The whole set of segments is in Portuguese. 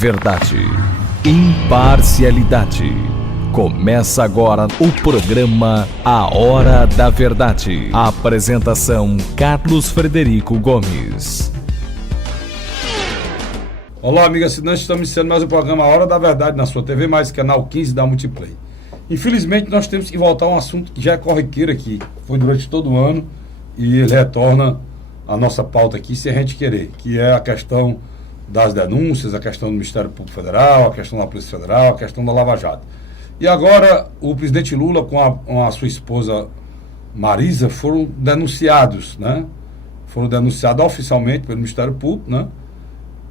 Verdade, imparcialidade. Começa agora o programa A Hora da Verdade. A apresentação: Carlos Frederico Gomes. Olá, amiga assinante, estamos iniciando mais um programa A Hora da Verdade na sua TV, mais canal 15 da Multiplay. Infelizmente, nós temos que voltar a um assunto que já é corriqueiro aqui, foi durante todo o ano, e ele retorna à nossa pauta aqui, se a gente querer, que é a questão das denúncias, a questão do Ministério Público Federal, a questão da Polícia Federal, a questão da Lava Jato. E agora, o presidente Lula com a sua esposa Marisa foram denunciados, né? Foram denunciados oficialmente pelo Ministério Público, né?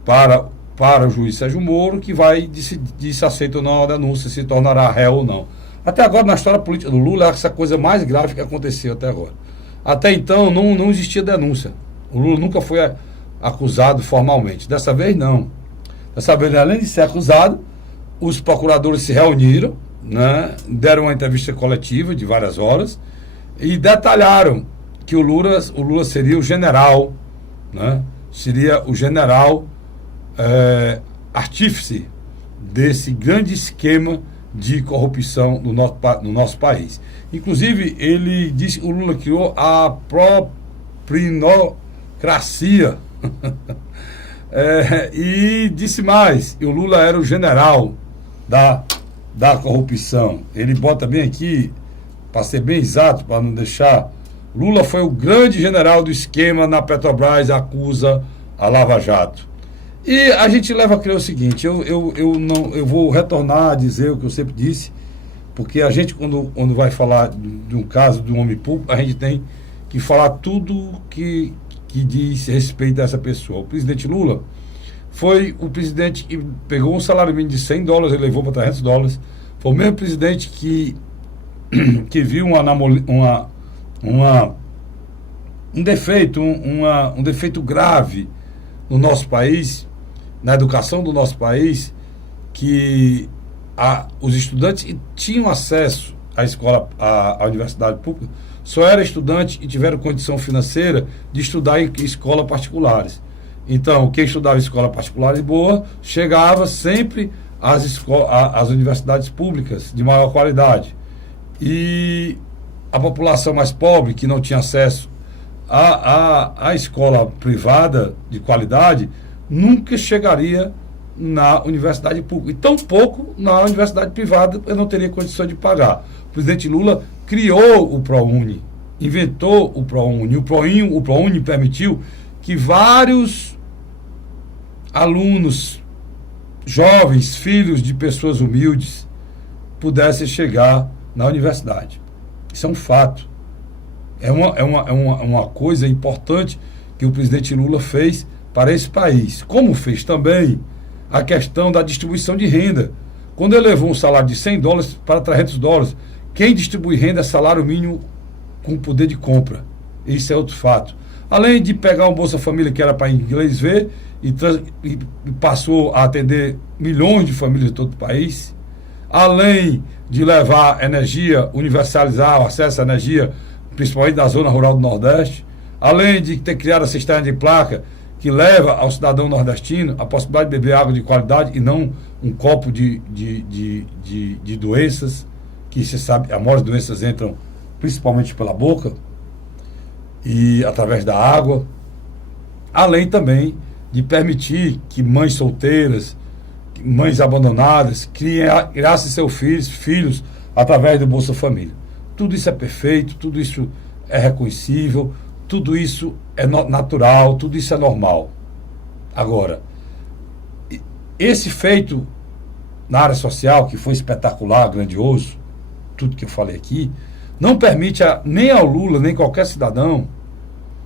Para o juiz Sérgio Moro, que vai decidir se aceita ou não a denúncia, se tornará réu ou não. Até agora, na história política do Lula, é essa coisa mais grave que aconteceu até agora. Até então, não existia denúncia. O Lula nunca foi acusado formalmente. Dessa vez, não. Dessa vez, além de ser acusado, os procuradores se reuniram, né, deram uma entrevista coletiva de várias horas e detalharam que o Lula seria o general, né, seria o general artífice desse grande esquema de corrupção no nosso país. Inclusive, ele disse que o Lula criou a propinocracia. E disse mais, o Lula era o general da corrupção. Ele bota bem aqui, para ser bem exato, para não deixar. Lula foi o grande general do esquema na Petrobras, acusa a Lava Jato. E a gente leva a crer o seguinte, eu vou retornar a dizer o que eu sempre disse, porque a gente, quando vai falar de um caso de um homem público, a gente tem que falar tudo que diz respeito a essa pessoa. O presidente Lula foi o presidente que pegou um salário mínimo de $100 e levou para $300. Foi o mesmo presidente que viu um defeito grave no nosso país, na educação do nosso país, que os estudantes tinham acesso à escola, à universidade pública, só era estudante e tiveram condição financeira de estudar em escolas particulares. Então, quem estudava em escola particular boa, chegava sempre às universidades públicas de maior qualidade. E a população mais pobre, que não tinha acesso à escola privada de qualidade, nunca chegaria na universidade pública. E tampouco na universidade privada eu não teria condição de pagar. O presidente Lula criou o ProUni, inventou o ProUni. O ProUni permitiu que vários alunos, jovens, filhos de pessoas humildes, pudessem chegar na universidade. Isso é um fato. É uma coisa importante que o presidente Lula fez para esse país. Como fez também a questão da distribuição de renda. Quando ele levou um salário de $100 para $300, quem distribui renda é salário mínimo com poder de compra. Isso é outro fato. Além de pegar um Bolsa Família que era para inglês ver e passou a atender milhões de famílias de todo o país, além de levar energia, universalizar o acesso à energia, principalmente na zona rural do Nordeste, além de ter criado a cisterna de placa que leva ao cidadão nordestino a possibilidade de beber água de qualidade e não um copo de doenças, que você sabe, as maiores doenças entram principalmente pela boca e através da água, além também de permitir que mães solteiras, mães abandonadas, criassem seus filhos através do Bolsa Família. Tudo isso é perfeito, tudo isso é reconhecível, tudo isso é natural, tudo isso é normal. Agora, esse feito na área social, que foi espetacular, grandioso, tudo que eu falei aqui, não permite nem ao Lula, nem qualquer cidadão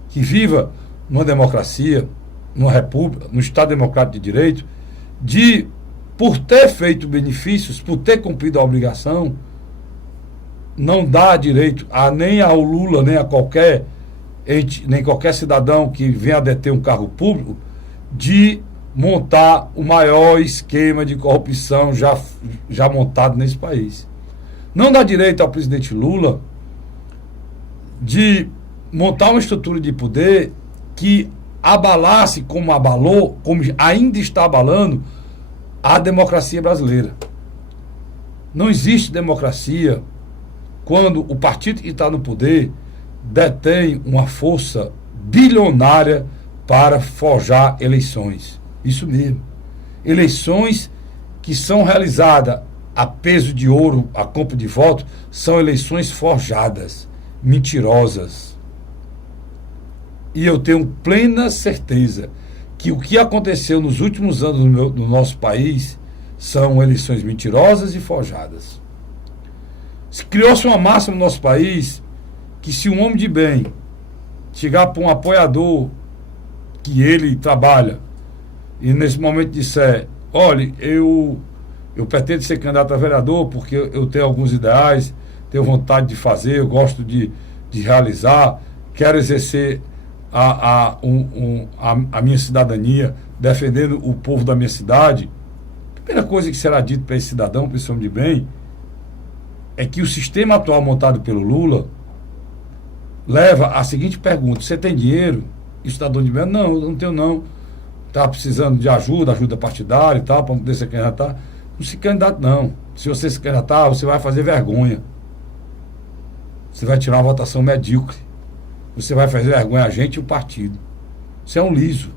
que viva numa democracia, numa república, no Estado Democrático de Direito, por ter feito benefícios, por ter cumprido a obrigação, não dá direito nem ao Lula, nem a qualquer cidadão que venha a deter um cargo público, de montar o maior esquema de corrupção já montado nesse país. Não dá direito ao presidente Lula de montar uma estrutura de poder que abalasse como abalou, como ainda está abalando, a democracia brasileira. Não existe democracia quando o partido que está no poder detém uma força bilionária para forjar eleições. Isso mesmo. Eleições que são realizadas a peso de ouro, a compra de votos, são eleições forjadas, mentirosas. E eu tenho plena certeza que o que aconteceu nos últimos anos no nosso país são eleições mentirosas e forjadas. Criou-se uma máxima no nosso país que se um homem de bem chegar para um apoiador que ele trabalha e nesse momento disser, olha, eu pretendo ser candidato a vereador porque eu tenho alguns ideais, tenho vontade de fazer, eu gosto de realizar, quero exercer a minha cidadania, defendendo o povo da minha cidade. A primeira coisa que será dito para esse cidadão, para esse homem de bem, é que o sistema atual montado pelo Lula leva a seguinte pergunta: você tem dinheiro? E o cidadão de bem, não, eu não tenho não. Está precisando de ajuda partidária e tal, para poder se candidatar. Não se candidata não. Se você se candidatar, você vai fazer vergonha. Você vai tirar uma votação medíocre. Você vai fazer vergonha a gente e o partido. Você é um liso.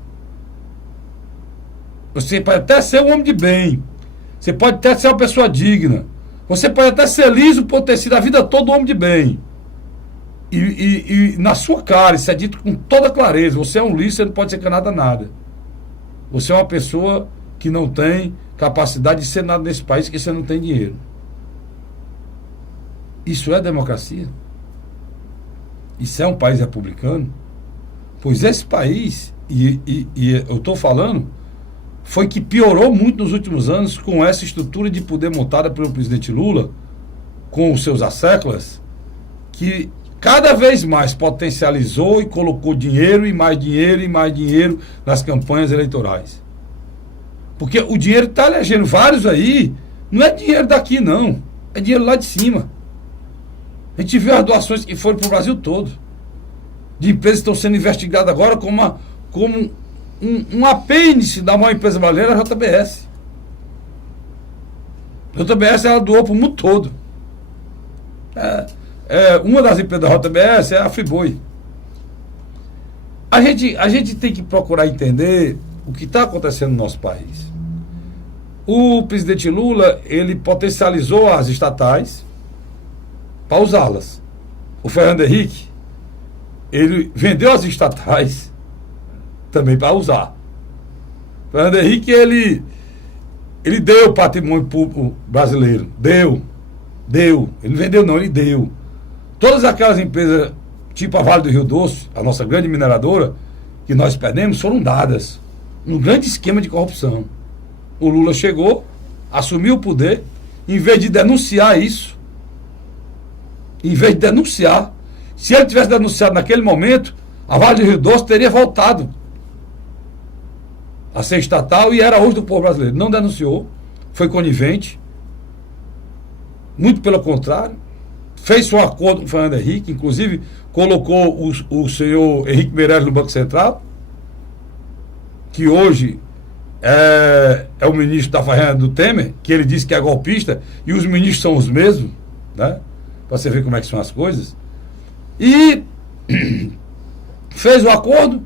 Você pode até ser um homem de bem. Você pode até ser uma pessoa digna. Você pode até ser liso por ter sido a vida toda um homem de bem. E na sua cara, isso é dito com toda clareza. Você é um liso, você não pode ser candidato a nada. Você é uma pessoa que não tem capacidade de ser nada nesse país, que você não tem dinheiro. Isso é democracia? Isso é um país republicano? Pois esse país, e eu estou falando, foi que piorou muito nos últimos anos com essa estrutura de poder montada pelo presidente Lula, com os seus asséculas, que cada vez mais potencializou e colocou dinheiro e mais dinheiro e mais dinheiro nas campanhas eleitorais. Porque o dinheiro está elegendo vários aí, não é dinheiro daqui não, é dinheiro lá de cima. A gente viu as doações que foram para o Brasil todo, de empresas que estão sendo investigadas agora como um apêndice da maior empresa brasileira, a JBS. A JBS ela doou para o mundo todo. Uma das empresas da JBS é a Friboi. A gente tem que procurar entender o que está acontecendo no nosso país. O presidente Lula, ele potencializou as estatais para usá-las. O Fernando Henrique, ele vendeu as estatais também para usar. O Fernando Henrique, ele deu o patrimônio público brasileiro. Deu. Ele não vendeu não, ele deu. Todas aquelas empresas, tipo a Vale do Rio Doce, a nossa grande mineradora, que nós perdemos, foram dadas. Um grande esquema de corrupção. O Lula chegou, assumiu o poder, em vez de denunciar isso, se ele tivesse denunciado naquele momento, a Vale do Rio Doce teria voltado a ser estatal e era hoje do povo brasileiro. Não denunciou, foi conivente, muito pelo contrário, fez um acordo com o Fernando Henrique, inclusive colocou o senhor Henrique Meirelles no Banco Central, que hoje é o ministro da Fazenda do Temer, que ele disse que é golpista, e os ministros são os mesmos, né? Para você ver como é que são as coisas. E fez o acordo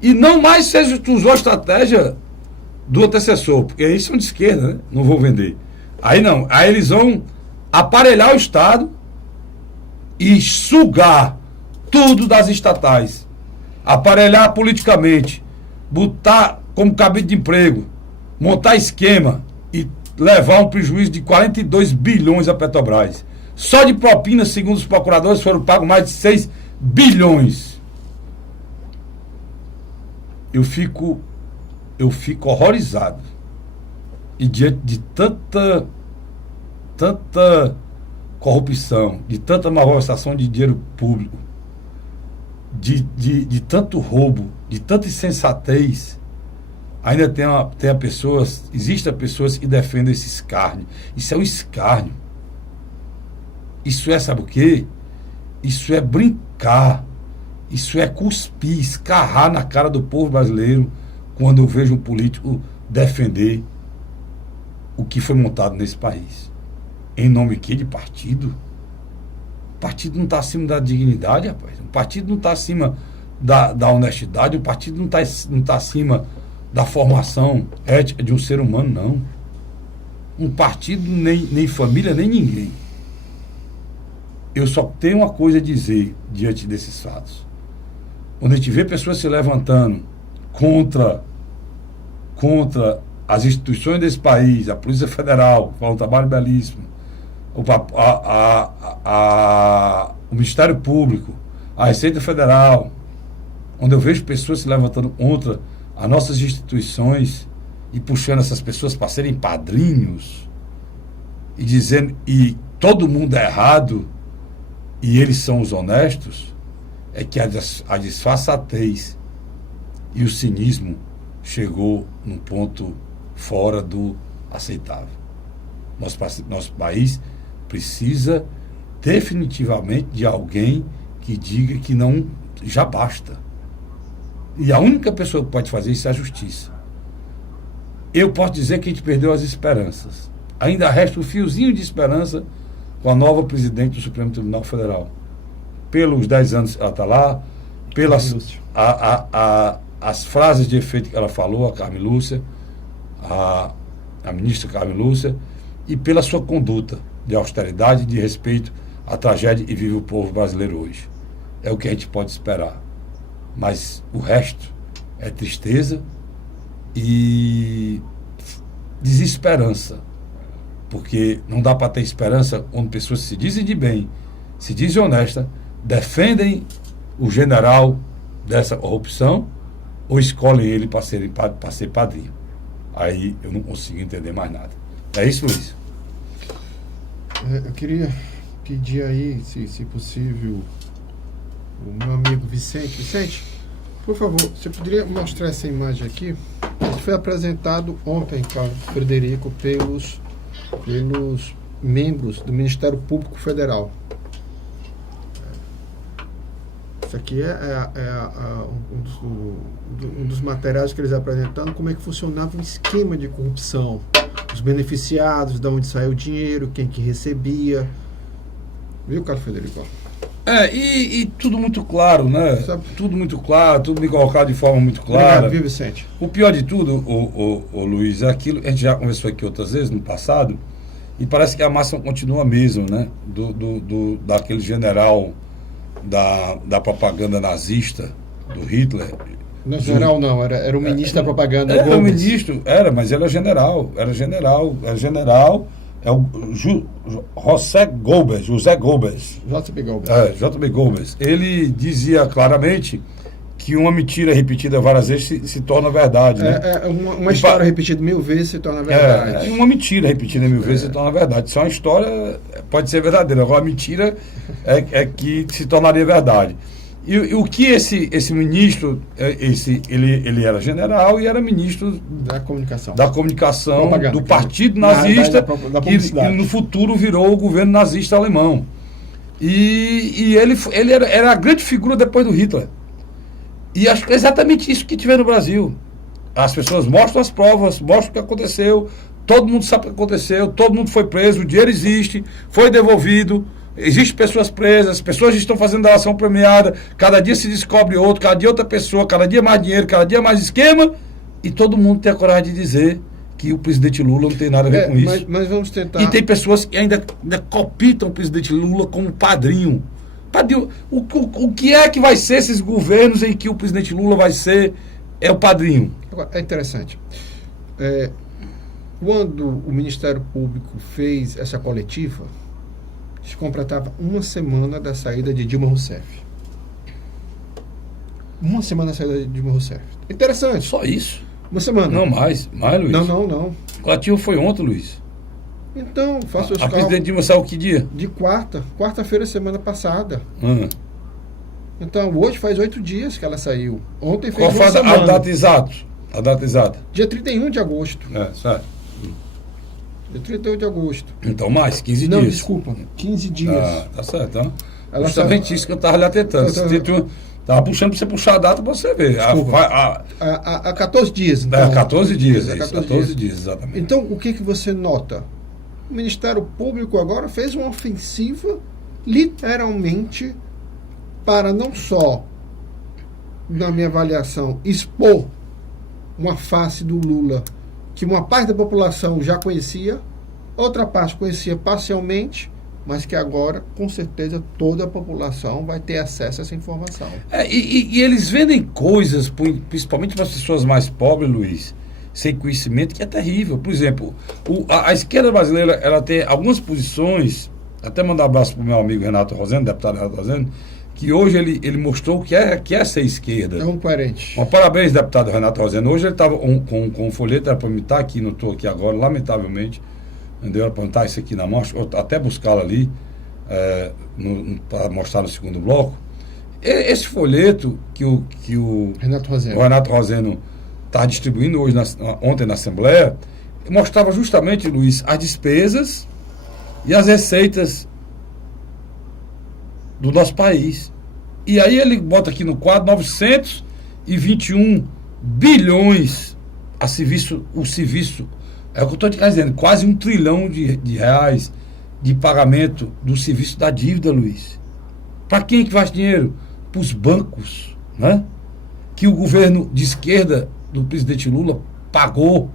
e não mais usou a estratégia do antecessor, porque eles são de esquerda, né? Não vou vender. Aí não, aí eles vão aparelhar o Estado e sugar tudo das estatais, aparelhar politicamente, botar como cabide de emprego, montar esquema e levar um prejuízo de 42 bilhões a Petrobras. Só de propina, segundo os procuradores, foram pagos mais de 6 bilhões. Eu fico horrorizado. E diante de tanta corrupção, de tanta malversação de dinheiro público, de tanto roubo, de tanta insensatez, ainda existem pessoas que defendem esse escárnio. Isso é um escárnio. Isso é, sabe o quê? Isso é brincar. Isso é cuspir, escarrar na cara do povo brasileiro quando eu vejo um político defender o que foi montado nesse país. Em nome de partido? O partido não está acima da dignidade, rapaz. O partido não está acima da honestidade. O partido não tá acima da formação ética de um ser humano, não. Um partido, nem família, nem ninguém. Eu só tenho uma coisa a dizer diante desses fatos. Quando a gente vê pessoas se levantando contra as instituições desse país, a Polícia Federal, que faz um trabalho belíssimo, o Ministério Público, a Receita Federal, onde eu vejo pessoas se levantando contra as nossas instituições e puxando essas pessoas para serem padrinhos e dizendo e todo mundo é errado e eles são os honestos, é que a disfarçatez e o cinismo chegou num ponto fora do aceitável. Nosso país precisa definitivamente de alguém que diga que não, já basta. E a única pessoa que pode fazer isso é a justiça. Eu posso dizer que a gente perdeu as esperanças. Ainda resta um fiozinho de esperança com a nova presidente do Supremo Tribunal Federal. Pelos 10 anos que ela está lá, pelas as frases de efeito que ela falou, a Carmen Lúcia, a ministra Carmen Lúcia, e pela sua conduta de austeridade e de respeito à tragédia que vive o povo brasileiro hoje. É o que a gente pode esperar. Mas o resto é tristeza e desesperança. Porque não dá para ter esperança quando pessoas se dizem de bem, se dizem honestas, defendem o general dessa corrupção ou escolhem ele para ser padrinho. Aí eu não consigo entender mais nada. É isso, Luiz? Eu queria pedir aí, se possível, o meu amigo Vicente. Vicente, por favor, você poderia mostrar essa imagem aqui? Isso foi apresentado ontem, Carlos Frederico, pelos membros do Ministério Público Federal. Isso aqui um dos materiais que eles apresentaram, como é que funcionava o esquema de corrupção, os beneficiados, de onde saiu o dinheiro, quem que recebia. Viu, Carlos Federico? E tudo muito claro, né? Sabe? Tudo muito claro, tudo me colocado de forma muito clara. Obrigado, viu, Vicente? O pior de tudo, o Luiz, é aquilo, a gente já conversou aqui outras vezes no passado, e parece que a máxima continua a mesma, né? Daquele general da propaganda nazista, do Hitler. Não, general não, era o ministro da propaganda. Era o ministro, mas ele era general, é o José Goebbels. J.B. Goebbels. Ele dizia claramente que uma mentira repetida várias vezes se torna verdade. Né? Uma história repetida 1000 vezes se torna verdade. Uma mentira repetida 1000 vezes se torna verdade. Isso é uma história, pode ser verdadeira. Agora a mentira é que se tornaria verdade. E o que esse ministro, ele era general e era ministro da comunicação do partido nazista, que no futuro virou o governo nazista alemão. E ele era a grande figura depois do Hitler. E acho que é exatamente isso que tiver no Brasil. As pessoas mostram as provas, mostram o que aconteceu, todo mundo sabe o que aconteceu, todo mundo foi preso, o dinheiro existe, foi devolvido. Existem pessoas presas, pessoas estão fazendo delação premiada, cada dia se descobre outro, cada dia outra pessoa, cada dia mais dinheiro, cada dia mais esquema, e todo mundo tem a coragem de dizer que o presidente Lula não tem nada a ver com isso. Mas vamos tentar... E tem pessoas que ainda copitam o presidente Lula como padrinho. O que é que vai ser esses governos em que o presidente Lula vai ser o padrinho? Agora, é interessante. Quando o Ministério Público fez essa coletiva, se completava uma semana da saída de Dilma Rousseff. Uma semana da saída de Dilma Rousseff. Interessante. Só isso? Uma semana. Não, mais, Luiz. Não. O coletivo foi ontem, Luiz. Então, faça os cálculos. A presidente Dilma saiu que dia? De quarta-feira, semana passada. Então, hoje faz 8 dias que ela saiu. Ontem fez uma semana. Qual foi a data exata? Dia 31 de agosto. Certo. Dia 31 de agosto. Então, mais 15 dias. Não, desculpa, 15 dias. Tá certo. Ela justamente isso que eu estava lhe atentando. Estava puxando para você puxar a data para você ver. Há 14 dias, então. 14 dias, Há isso, 14 dias, exatamente. Então, o que você nota? O Ministério Público agora fez uma ofensiva, literalmente, para não só, na minha avaliação, expor uma face do Lula que uma parte da população já conhecia, outra parte conhecia parcialmente, mas que agora, com certeza, toda a população vai ter acesso a essa informação. E eles vendem coisas, principalmente para as pessoas mais pobres, Luiz, sem conhecimento, que é terrível. Por exemplo, a esquerda brasileira, ela tem algumas posições, até mandar um abraço para o meu amigo Renato Rosendo, deputado Renato Rosendo, que hoje ele mostrou que é ser esquerda. É um coerente. Parabéns, deputado Renato Rosendo. Hoje ele estava com um folheto, era para me estar aqui, não estou aqui agora, lamentavelmente. Entendeu? Para estar isso aqui na mostra, até buscá-lo ali, para mostrar no segundo bloco. Esse folheto que o Renato Rosendo está distribuindo ontem na Assembleia, mostrava justamente, Luiz, as despesas e as receitas do nosso país. E aí ele bota aqui no quadro 921 bilhões o serviço. É o que eu estou dizendo, quase 1 trilhão de reais de pagamento do serviço da dívida, Luiz. Para quem que faz dinheiro? Para os bancos, né? Que o governo de esquerda do presidente Lula pagou.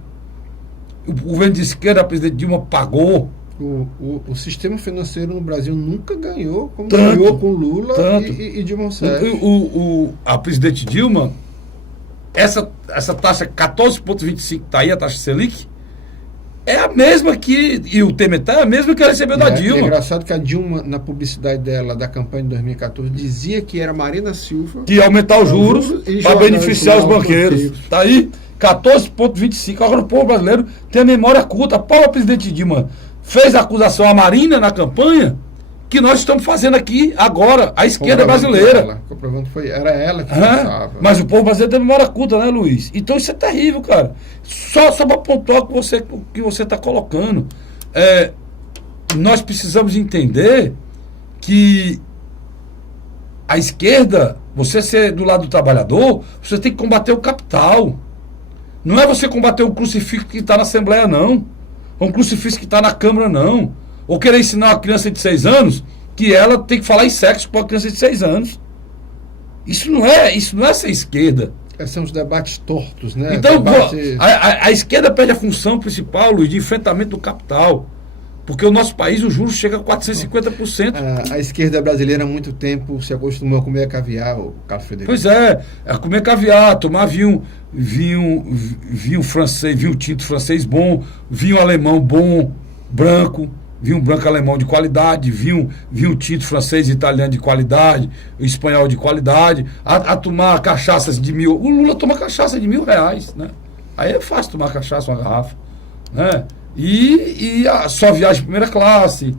O governo de esquerda, a presidente Dilma, pagou. O sistema financeiro no Brasil nunca ganhou como ganhou com Lula e Dilma Rousseff. A presidente Dilma, essa taxa 14,25, está aí a taxa Selic, é a mesma e o Temer é a mesma que ela recebeu da Dilma. É engraçado que a Dilma, na publicidade dela, da campanha de 2014, dizia que era Marina Silva que ia aumentar os juros para beneficiar os banqueiros. Está aí, 14,25. Agora o povo brasileiro tem a memória curta. A própria presidente Dilma fez a acusação à Marina na campanha, que nós estamos fazendo aqui agora, a esquerda brasileira. Comprovando que era ela que pensava. Mas o povo brasileiro tem memória curta, né, Luiz? Então isso é terrível, cara. Só para pontuar o que você está colocando. Nós precisamos entender que a esquerda, você ser do lado do trabalhador, você tem que combater o capital. Não é você combater o crucifixo que está na Assembleia, não. Ou um crucifixo que está na Câmara, não. Ou querer ensinar uma criança de 6 anos que ela tem que falar em sexo com uma criança de 6 anos. Isso não é ser esquerda. São os debates tortos, né? Então, a esquerda perde a função principal, Luiz, de enfrentamento do capital. Porque o nosso país, o juros chega a 450%. A esquerda brasileira há muito tempo se acostumou a comer caviar, o Carlos Frederico. Pois é, a comer caviar, tomar vinho francês, vinho tinto francês bom, vinho alemão bom, branco, vinho branco alemão de qualidade, vinho tinto francês e italiano de qualidade, espanhol de qualidade, a tomar cachaças de 1.000. O Lula toma cachaça de R$1.000, né? Aí é fácil tomar cachaça, uma garrafa, né? E só viagem de primeira classe,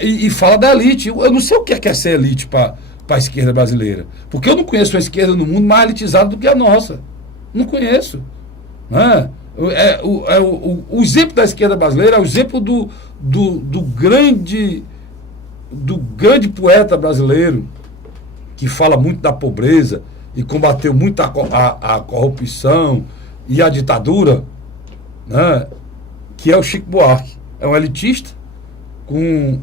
e fala da elite. Eu não sei o que é ser elite para a esquerda brasileira, porque eu não conheço a esquerda no mundo mais elitizada do que a nossa. Não conheço, né? O exemplo da esquerda brasileira é o exemplo do grande poeta brasileiro, que fala muito da pobreza e combateu muito a corrupção e a ditadura, né? Que é o Chico Buarque. É um elitista com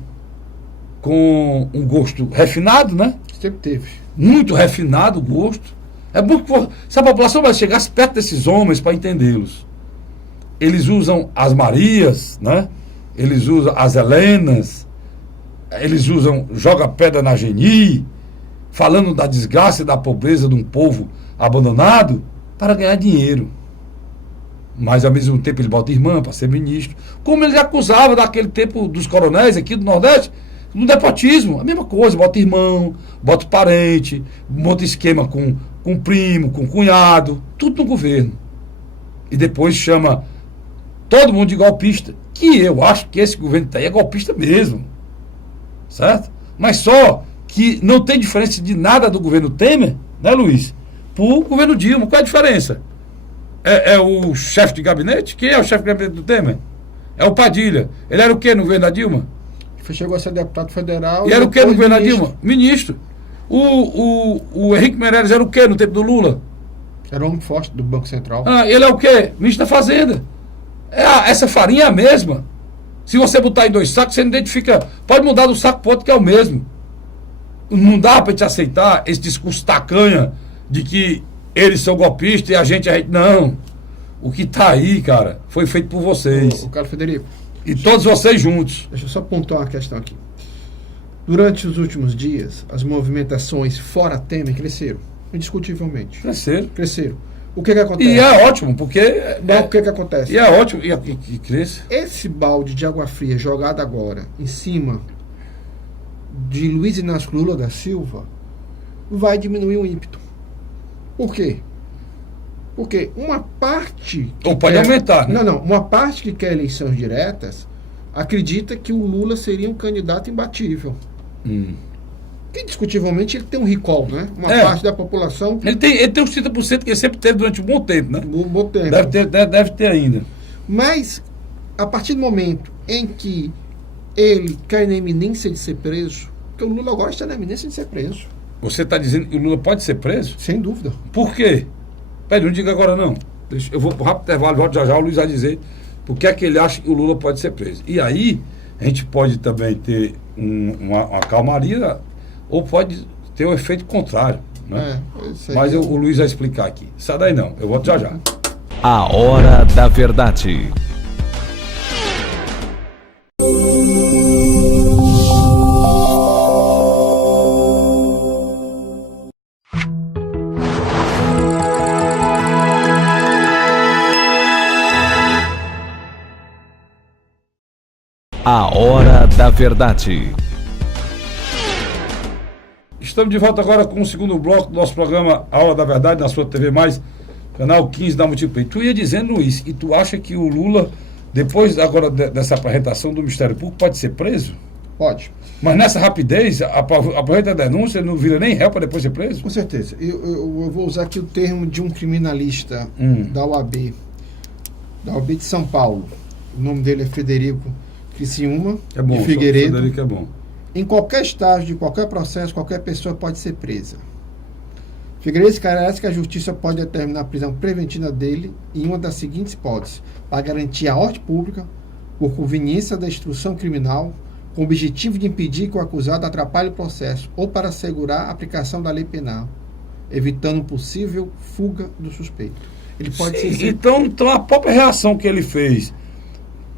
um gosto refinado, né? Sempre teve. Muito refinado o gosto. É bom que se a população vai chegar perto desses homens para entendê-los. Eles usam as Marias, né? Eles usam as Helenas, eles usam joga pedra na Geni, falando da desgraça e da pobreza de um povo abandonado para ganhar dinheiro. Mas ao mesmo tempo ele bota irmã para ser ministro. Como ele acusava daquele tempo dos coronéis aqui do Nordeste, no nepotismo, a mesma coisa, bota irmão, bota parente, monta esquema com primo, com cunhado, tudo no governo. E depois chama todo mundo de golpista, que eu acho que esse governo tá aí é golpista mesmo, certo? Mas só que não tem diferença de nada do governo Temer, né, Luiz? Pro governo Dilma. Qual é a diferença? É o chefe de gabinete? Quem é o chefe de gabinete do Temer? É o Padilha. Ele era o quê no governo da Dilma? Chegou a ser deputado federal. E era o quê no governo da Dilma? Ministro. O Henrique Meirelles era o quê no tempo do Lula? Era o homem forte do Banco Central. Ele é o quê? Ministro da Fazenda. Essa farinha é a mesma. Se você botar em 2 sacos, você não identifica. Pode mudar do saco para outro que é o mesmo. Não dá para te aceitar esse discurso tacanha de que eles são golpistas e a gente. Não. O que está aí, cara, foi feito por vocês. O Carlos Frederico. E todos vocês juntos. Deixa eu só pontuar uma questão aqui. Durante os últimos dias, as movimentações fora Temer cresceram, indiscutivelmente. Cresceram. O que acontece? E é ótimo, porque... O que acontece? E é ótimo, e cresce. Esse balde de água fria jogado agora em cima de Luiz Inácio Lula da Silva vai diminuir o ímpeto. Por quê? Porque uma parte... Ou pode aumentar, né? Não. Uma parte que quer eleições diretas acredita que o Lula seria um candidato imbatível. Que, indiscutivelmente, ele tem um recall, né? Uma parte da população... Ele tem uns 30% que ele sempre teve durante um bom tempo, né? Um bom tempo. Deve ter ainda. Mas, a partir do momento em que ele cai na iminência de ser preso, porque o Lula agora está na iminência de ser preso. Você está dizendo que o Lula pode ser preso? Sem dúvida. Por quê? Peraí, não diga agora não. Eu vou para o rápido intervalo, volto já. O Luiz vai dizer por que é que ele acha que o Lula pode ser preso. E aí, a gente pode também ter uma calmaria, ou pode ter um efeito contrário, né? Mas o Luiz vai explicar aqui. Sai daí não, eu volto já. A Hora da Verdade. A Hora da Verdade. Estamos de volta agora com o segundo bloco do nosso programa A Hora da Verdade, na sua TV+, canal 15 da Multiplay. Tu ia dizendo, Luiz, que tu acha que o Lula, depois agora dessa apresentação do Ministério Público, pode ser preso? Pode. Mas nessa rapidez, aproveita a denúncia, ele não vira nem réu para depois ser preso? Com certeza. Eu vou usar aqui o termo de um criminalista da OAB de São Paulo. O nome dele é Frederico Criciúma de Figueiredo. Frederico é bom. Em qualquer estágio de qualquer processo, qualquer pessoa pode ser presa. Figueiredo esclarece que a justiça pode determinar a prisão preventiva dele em uma das seguintes hipóteses: para garantir a ordem pública, por conveniência da instrução criminal, com o objetivo de impedir que o acusado atrapalhe o processo, ou para assegurar a aplicação da lei penal, evitando possível fuga do suspeito. Ele pode ser... Então a própria reação que ele fez,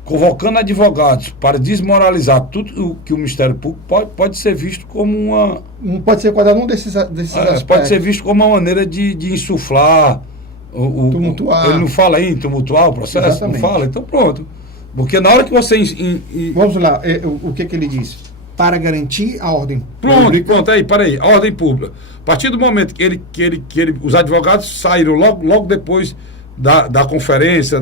convocando advogados para desmoralizar tudo o que o Ministério Público pode ser visto como uma... Não pode ser enquadrado num desses aspectos. Pode ser visto como uma maneira de insuflar, tumultuar. Ele não fala em tumultuar o processo? Exatamente. Não fala? Então pronto. Porque na hora que você... Vamos lá, o que ele disse? Para garantir a ordem pública. Pronto, aí, a ordem pública. A partir do momento que os advogados saíram logo depois da conferência,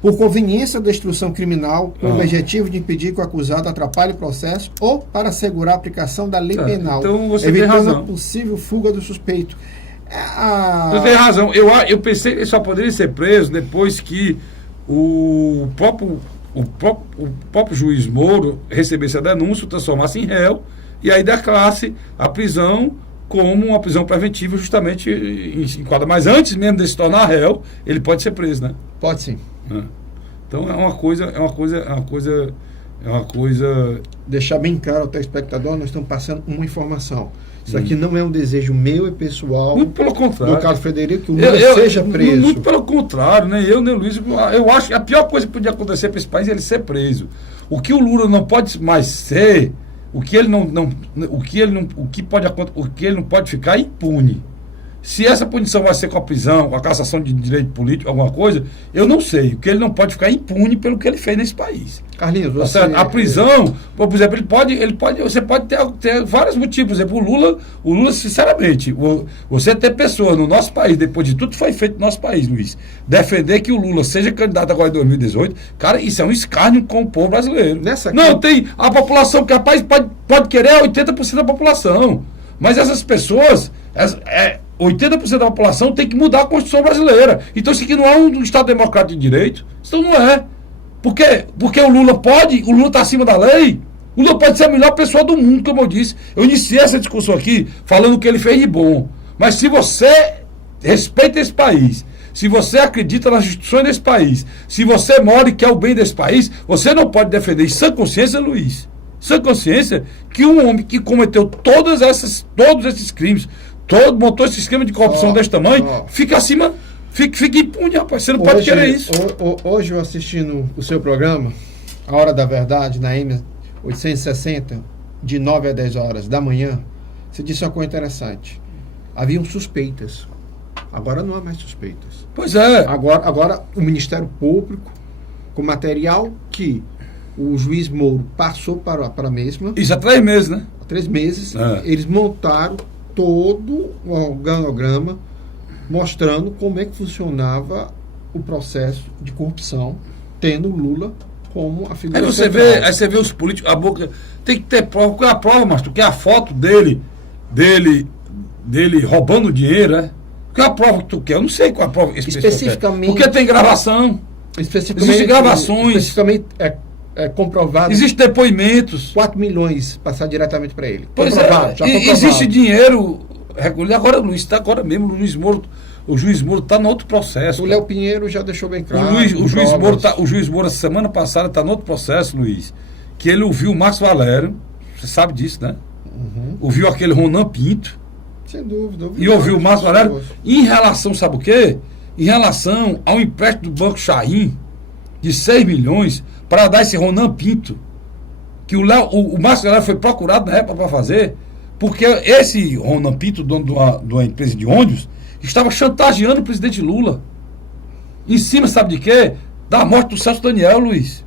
por conveniência da instrução criminal, com o objetivo de impedir que o acusado atrapalhe o processo ou para assegurar a aplicação da lei penal, então você evitando tem razão. a possível fuga do suspeito. Você tem razão. Eu pensei que ele só poderia ser preso depois que o próprio juiz Moro recebesse a denúncia, o transformasse em réu, e aí declarasse a prisão como uma prisão preventiva, justamente em quadra. Mas antes mesmo de se tornar réu, ele pode ser preso, né? Pode sim. Então é uma coisa. Deixar bem claro ao telespectador, nós estamos passando uma informação. Isso aqui não é um desejo meu e pessoal. Muito pelo contrário. Do Carlos Frederico, que o Lula seja preso. Muito pelo contrário, nem eu, nem o Luiz. Eu acho que a pior coisa que podia acontecer para esse país é ele ser preso. O que o Lula não pode mais ser, o que ele não pode ficar é impune. Se essa punição vai ser com a prisão, com a cassação de direito político, alguma coisa, eu não sei. O que ele não pode ficar impune pelo que ele fez nesse país. Carlinhos, você... A prisão, por exemplo, você pode ter vários motivos. Por exemplo, o Lula, sinceramente, você ter pessoas no nosso país, depois de tudo que foi feito no nosso país, Luiz, defender que o Lula seja candidato agora em 2018, cara, isso é um escárnio com o povo brasileiro. Tem a população, que rapaz pode querer 80% da população. Mas essas pessoas, 80% da população tem que mudar a Constituição brasileira. Então isso aqui não é um Estado democrático de direito. Isso não é. Porque o Lula pode, o Lula está acima da lei. O Lula pode ser a melhor pessoa do mundo, como eu disse. Eu iniciei essa discussão aqui falando o que ele fez de bom. Mas se você respeita esse país, se você acredita nas instituições desse país, se você mora e quer o bem desse país, você não pode defender em sã consciência, Luiz, sã consciência, que um homem que cometeu todos esses crimes, montou esse esquema de corrupção desse tamanho, fica acima, fica impune, rapaz. Você não pode querer isso. Hoje eu assistindo o seu programa, A Hora da Verdade, na M 860, de 9 a 10 horas da manhã, você disse uma coisa interessante. Haviam suspeitas. Agora não há mais suspeitas. Pois é. Agora o Ministério Público, com material que o juiz Moro passou para a mesma. Isso há 3 meses, né? Há 3 meses. Eles montaram todo o organograma mostrando como é que funcionava o processo de corrupção, tendo Lula como a figura central. Aí você vê os políticos, a boca tem que ter prova. Qual é a prova, mas tu quer a foto dele roubando dinheiro, né? Qual é a prova que tu quer? Eu não sei qual é a prova especificamente. Porque tem gravação. Existem gravações. Especificamente é comprovado. Existem depoimentos. 4 milhões passar diretamente para ele. Pois comprovado, existe dinheiro recolhido. Agora, Luiz, está agora mesmo. O juiz Moro está no outro processo. O Léo Pinheiro já deixou bem claro. O juiz Moro, semana passada, está no outro processo, Luiz. Que ele ouviu o Márcio Valério. Você sabe disso, né? Uhum. Ouviu aquele Ronan Pinto. Sem dúvida. E ouviu o Márcio Valério em relação, sabe o quê? Em relação ao empréstimo do Banco Chaim de 6 milhões para dar esse Ronan Pinto, que o Márcio Valério foi procurado na época para fazer, porque esse Ronan Pinto, dono de uma empresa de ônibus, estava chantageando o presidente Lula. Em cima, sabe de quê? Da morte do Celso Daniel, Luiz.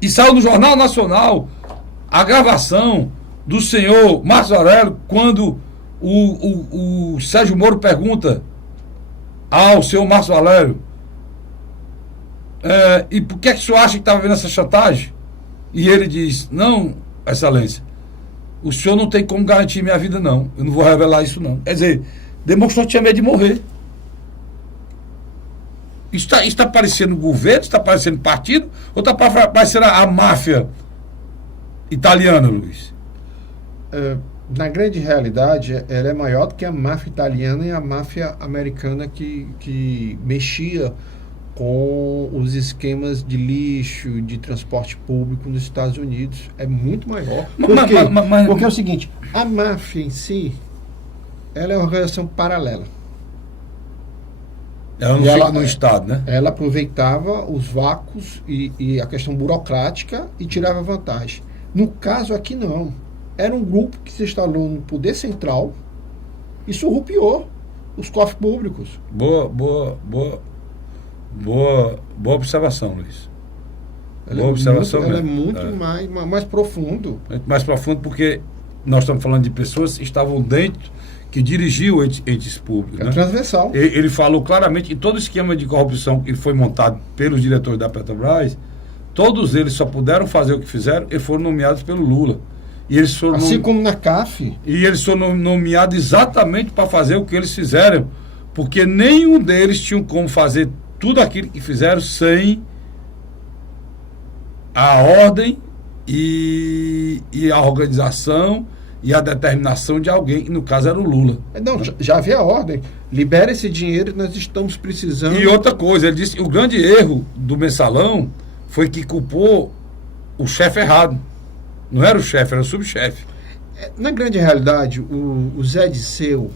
E saiu no Jornal Nacional a gravação do senhor Márcio Aurélio, quando o Sérgio Moro pergunta ao senhor Márcio Valério, e por que o senhor acha que estava vendo essa chantagem? E ele diz, não, excelência, o senhor não tem como garantir minha vida, não. Eu não vou revelar isso, não. Quer dizer, demonstrou que tinha medo de morrer. Isso está parecendo governo, está parecendo partido, ou está parecendo a máfia italiana, Luiz? Na grande realidade, ela é maior do que a máfia italiana e a máfia americana que mexia com os esquemas de lixo, de transporte público nos Estados Unidos. É muito maior. Porque é o seguinte, a máfia em si, ela é uma organização paralela. Ela não fica no Estado, né? Ela aproveitava os vácuos e a questão burocrática e tirava vantagem. No caso aqui, não. Era um grupo que se instalou no poder central e surrupiou os cofres públicos. Boa observação, Luiz. Boa observação mesmo. Ela é muito mais profundo. Mais profundo porque nós estamos falando de pessoas que estavam dentro, que dirigiam entes públicos. É transversal. Ele falou claramente que todo esquema de corrupção que foi montado pelos diretores da Petrobras, todos eles só puderam fazer o que fizeram e foram nomeados pelo Lula. E eles foram assim como na CAF. E eles foram nomeados exatamente para fazer o que eles fizeram, porque nenhum deles tinha como fazer tudo aquilo que fizeram sem a ordem e a organização e a determinação de alguém, que no caso era o Lula. Não, já havia a ordem. Libera esse dinheiro que nós estamos precisando. E outra coisa, ele disse que o grande erro do mensalão foi que culpou o chefe errado. Não era o chefe, era o subchefe. Na grande realidade, o Zé Disseu,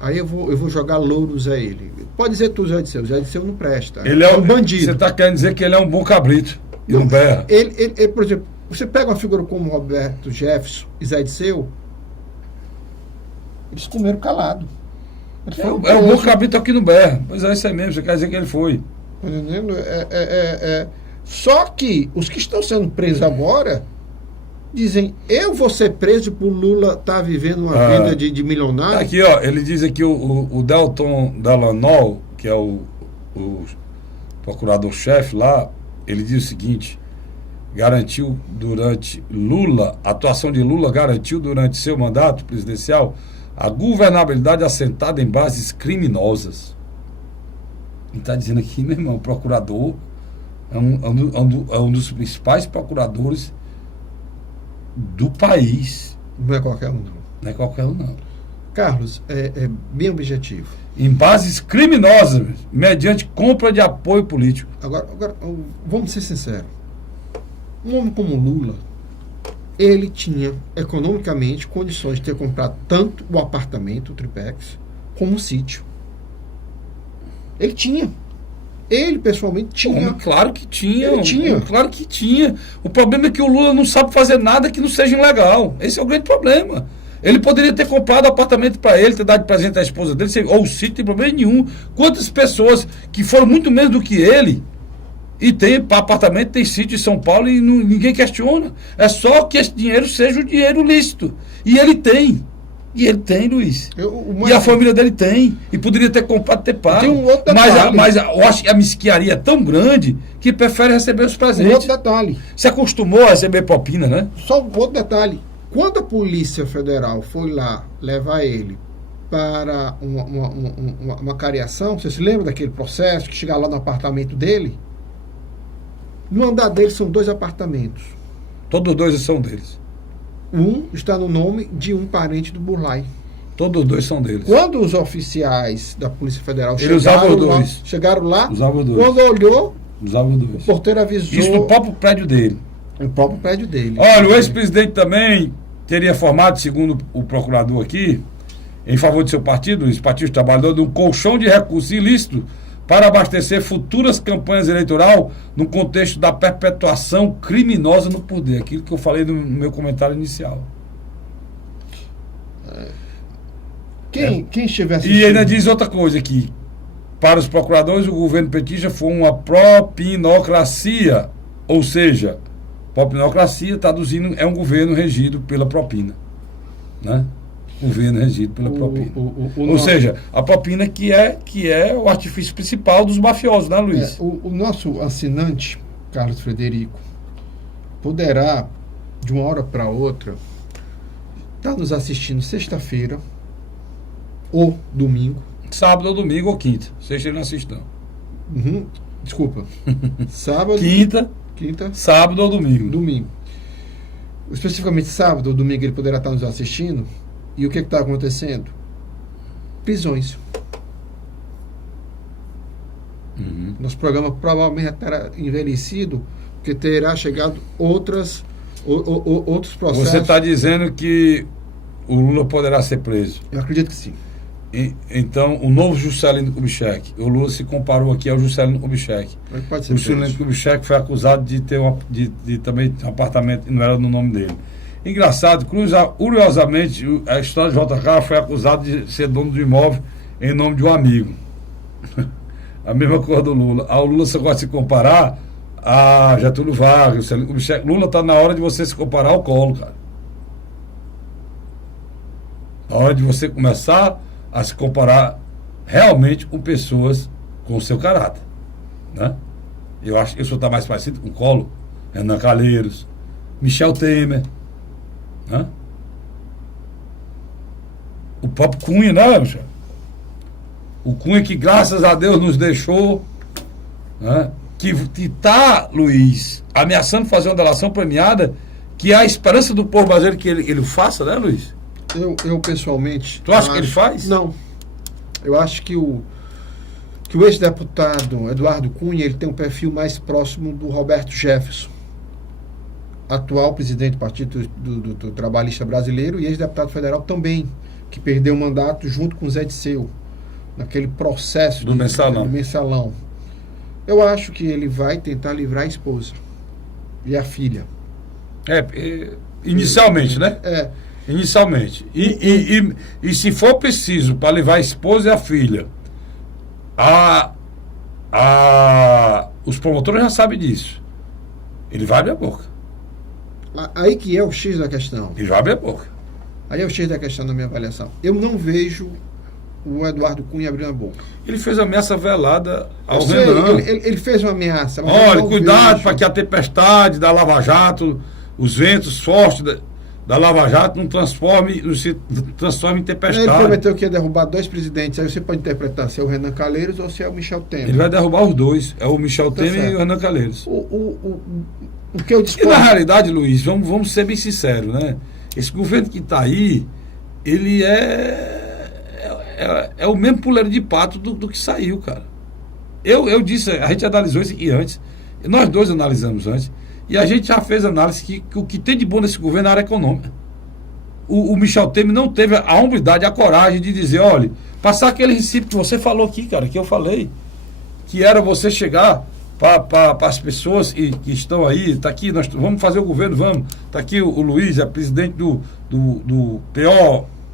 aí eu vou jogar louros a ele. Pode dizer tu, Zé Disseu. O Zé Disseu não presta. Ele é um bandido. Você está querendo dizer que ele é um bom cabrito. E não berra. Ele, por exemplo, você pega uma figura como Roberto Jefferson e Zé Disseu, eles comeram calado. É um bom cabrito aqui no berra. Pois é, isso é mesmo. Você quer dizer que ele foi. Tá entendendo? Só que os que estão sendo presos agora dizem, eu vou ser preso por Lula estar vivendo uma vida de milionário. Aqui, ó, ele diz aqui o Delton Delano, que é o procurador-chefe lá, ele diz o seguinte: garantiu durante Lula, a atuação de Lula garantiu durante seu mandato presidencial a governabilidade assentada em bases criminosas. Ele está dizendo aqui, meu irmão, o procurador É um dos principais procuradores do país. Não é qualquer um, não. Não é qualquer um, não. Carlos, é bem objetivo. Em bases criminosas, mediante compra de apoio político. Agora, vamos ser sinceros. Um homem como Lula, ele tinha, economicamente, condições de ter comprado tanto o apartamento, o triplex, como o sítio. Ele tinha. Ele, pessoalmente, tinha. Claro que tinha. Ele tinha. Claro que tinha. O problema é que o Lula não sabe fazer nada que não seja ilegal. Esse é o grande problema. Ele poderia ter comprado apartamento para ele, ter dado de presente à esposa dele, ou o sítio, não tem problema nenhum. Quantas pessoas que foram muito menos do que ele e tem apartamento, tem sítio em São Paulo e ninguém questiona. É só que esse dinheiro seja o dinheiro lícito. E ele tem. E ele tem, Luiz. E a família dele tem. E poderia ter comprado, ter pago. Tem um outro mas eu acho que a mesquinharia é tão grande que prefere receber os presentes. Um outro detalhe. Se acostumou a receber propina, né? Só um outro detalhe. Quando a Polícia Federal foi lá levar ele para uma cariação, você se lembra daquele processo que chegaram lá no apartamento dele? No andar dele são 2 apartamentos. Todos 2 são deles. Um está no nome de um parente do Burlai. Todos 2 são deles. Quando os oficiais da Polícia Federal chegaram lá, quando olhou, o porteiro avisou. Isso no próprio prédio dele. No próprio prédio dele. Olha, o ex-presidente também teria formado, segundo o procurador aqui, em favor de seu partido, o Partido Trabalhador, de um colchão de recursos ilícitos para abastecer futuras campanhas eleitorais no contexto da perpetuação criminosa no poder. Aquilo que eu falei no meu comentário inicial. Quem estiver assistindo... E ainda diz outra coisa aqui. Para os procuradores, o governo petista foi uma propinocracia. Ou seja, propinocracia, traduzindo, é um governo regido pela propina. Né? Governo regido pela propina. Ou seja, a propina que é o artifício principal dos mafiosos, né, Luiz? O nosso assinante, Carlos Frederico, poderá, de uma hora para outra, estar nos assistindo sexta-feira ou domingo. Sábado ou domingo ou quinta. Sexta ele não assiste, não. Desculpa. Sábado. Quinta. Sábado ou domingo. Domingo. Especificamente sábado ou domingo ele poderá estar nos assistindo. E o que está acontecendo? Prisões. Nosso programa provavelmente terá envelhecido, porque terá chegado outros processos. Você está dizendo que o Lula poderá ser preso? Eu acredito que sim. Então, o novo Juscelino Kubitschek, o Lula se comparou aqui ao Juscelino Kubitschek. Pode ser. O Juscelino Kubitschek foi acusado de ter também um apartamento, não era no nome dele. Engraçado, curiosamente, a história de JK foi acusado de ser dono do imóvel em nome de um amigo. A mesma coisa do Lula. O Lula só gosta de se comparar a Getúlio Vargas, Lula está na hora de você se comparar ao Collor, cara. Na hora de você começar a se comparar realmente com pessoas com o seu caráter, né? Eu acho que o senhor está mais parecido com o Collor, Renan Calheiros, Michel Temer, né? O próprio Cunha, né, Michel? O Cunha que, graças a Deus, nos deixou, né? Que está, Luiz, ameaçando fazer uma delação premiada, que há a esperança do povo brasileiro que ele o faça, né, Luiz? Eu pessoalmente... Tu acha que ele faz? Não. Eu acho que o ex-deputado Eduardo Cunha, ele tem um perfil mais próximo do Roberto Jefferson, atual presidente do Partido do Trabalhista Brasileiro e ex-deputado federal também, que perdeu o mandato junto com o Zé Disseu, naquele processo do mensalão. Eu acho que ele vai tentar livrar a esposa e a filha. Inicialmente, né? Inicialmente. E se for preciso para levar a esposa e a filha, os promotores já sabem disso. Ele vai abrir a boca. Aí que é o X da questão. Ele vai abrir a boca. Aí é o X da questão na minha avaliação. Eu não vejo o Eduardo Cunha abrindo a boca. Ele fez ameaça velada ao Renan. Ele fez uma ameaça. Olha, cuidado para que a tempestade da Lava Jato, os ventos fortes da Lava Jato não se transforme em Ele tempestade. prometeu que ia derrubar 2 presidentes. Aí você pode interpretar se é o Renan Calheiros ou se é o Michel Temer. Ele vai derrubar os dois. É o Michel Tá Temer certo. e o Renan Calheiros. O que eu E discordo... na realidade, Luiz, vamos ser bem sinceros, né? Esse governo que está aí, ele é o mesmo puleiro de pato do que saiu, cara. Eu disse, a gente analisou isso aqui antes, nós dois analisamos antes, e a gente já fez análise que o que tem de bom nesse governo é a área econômica. O Michel Temer não teve a hombridade, a coragem de dizer, olha, passar aquele recibo que você falou aqui, cara, que eu falei, que era você chegar para as pessoas que estão aí, está aqui, nós vamos fazer o governo, vamos, está aqui o Luiz, é presidente do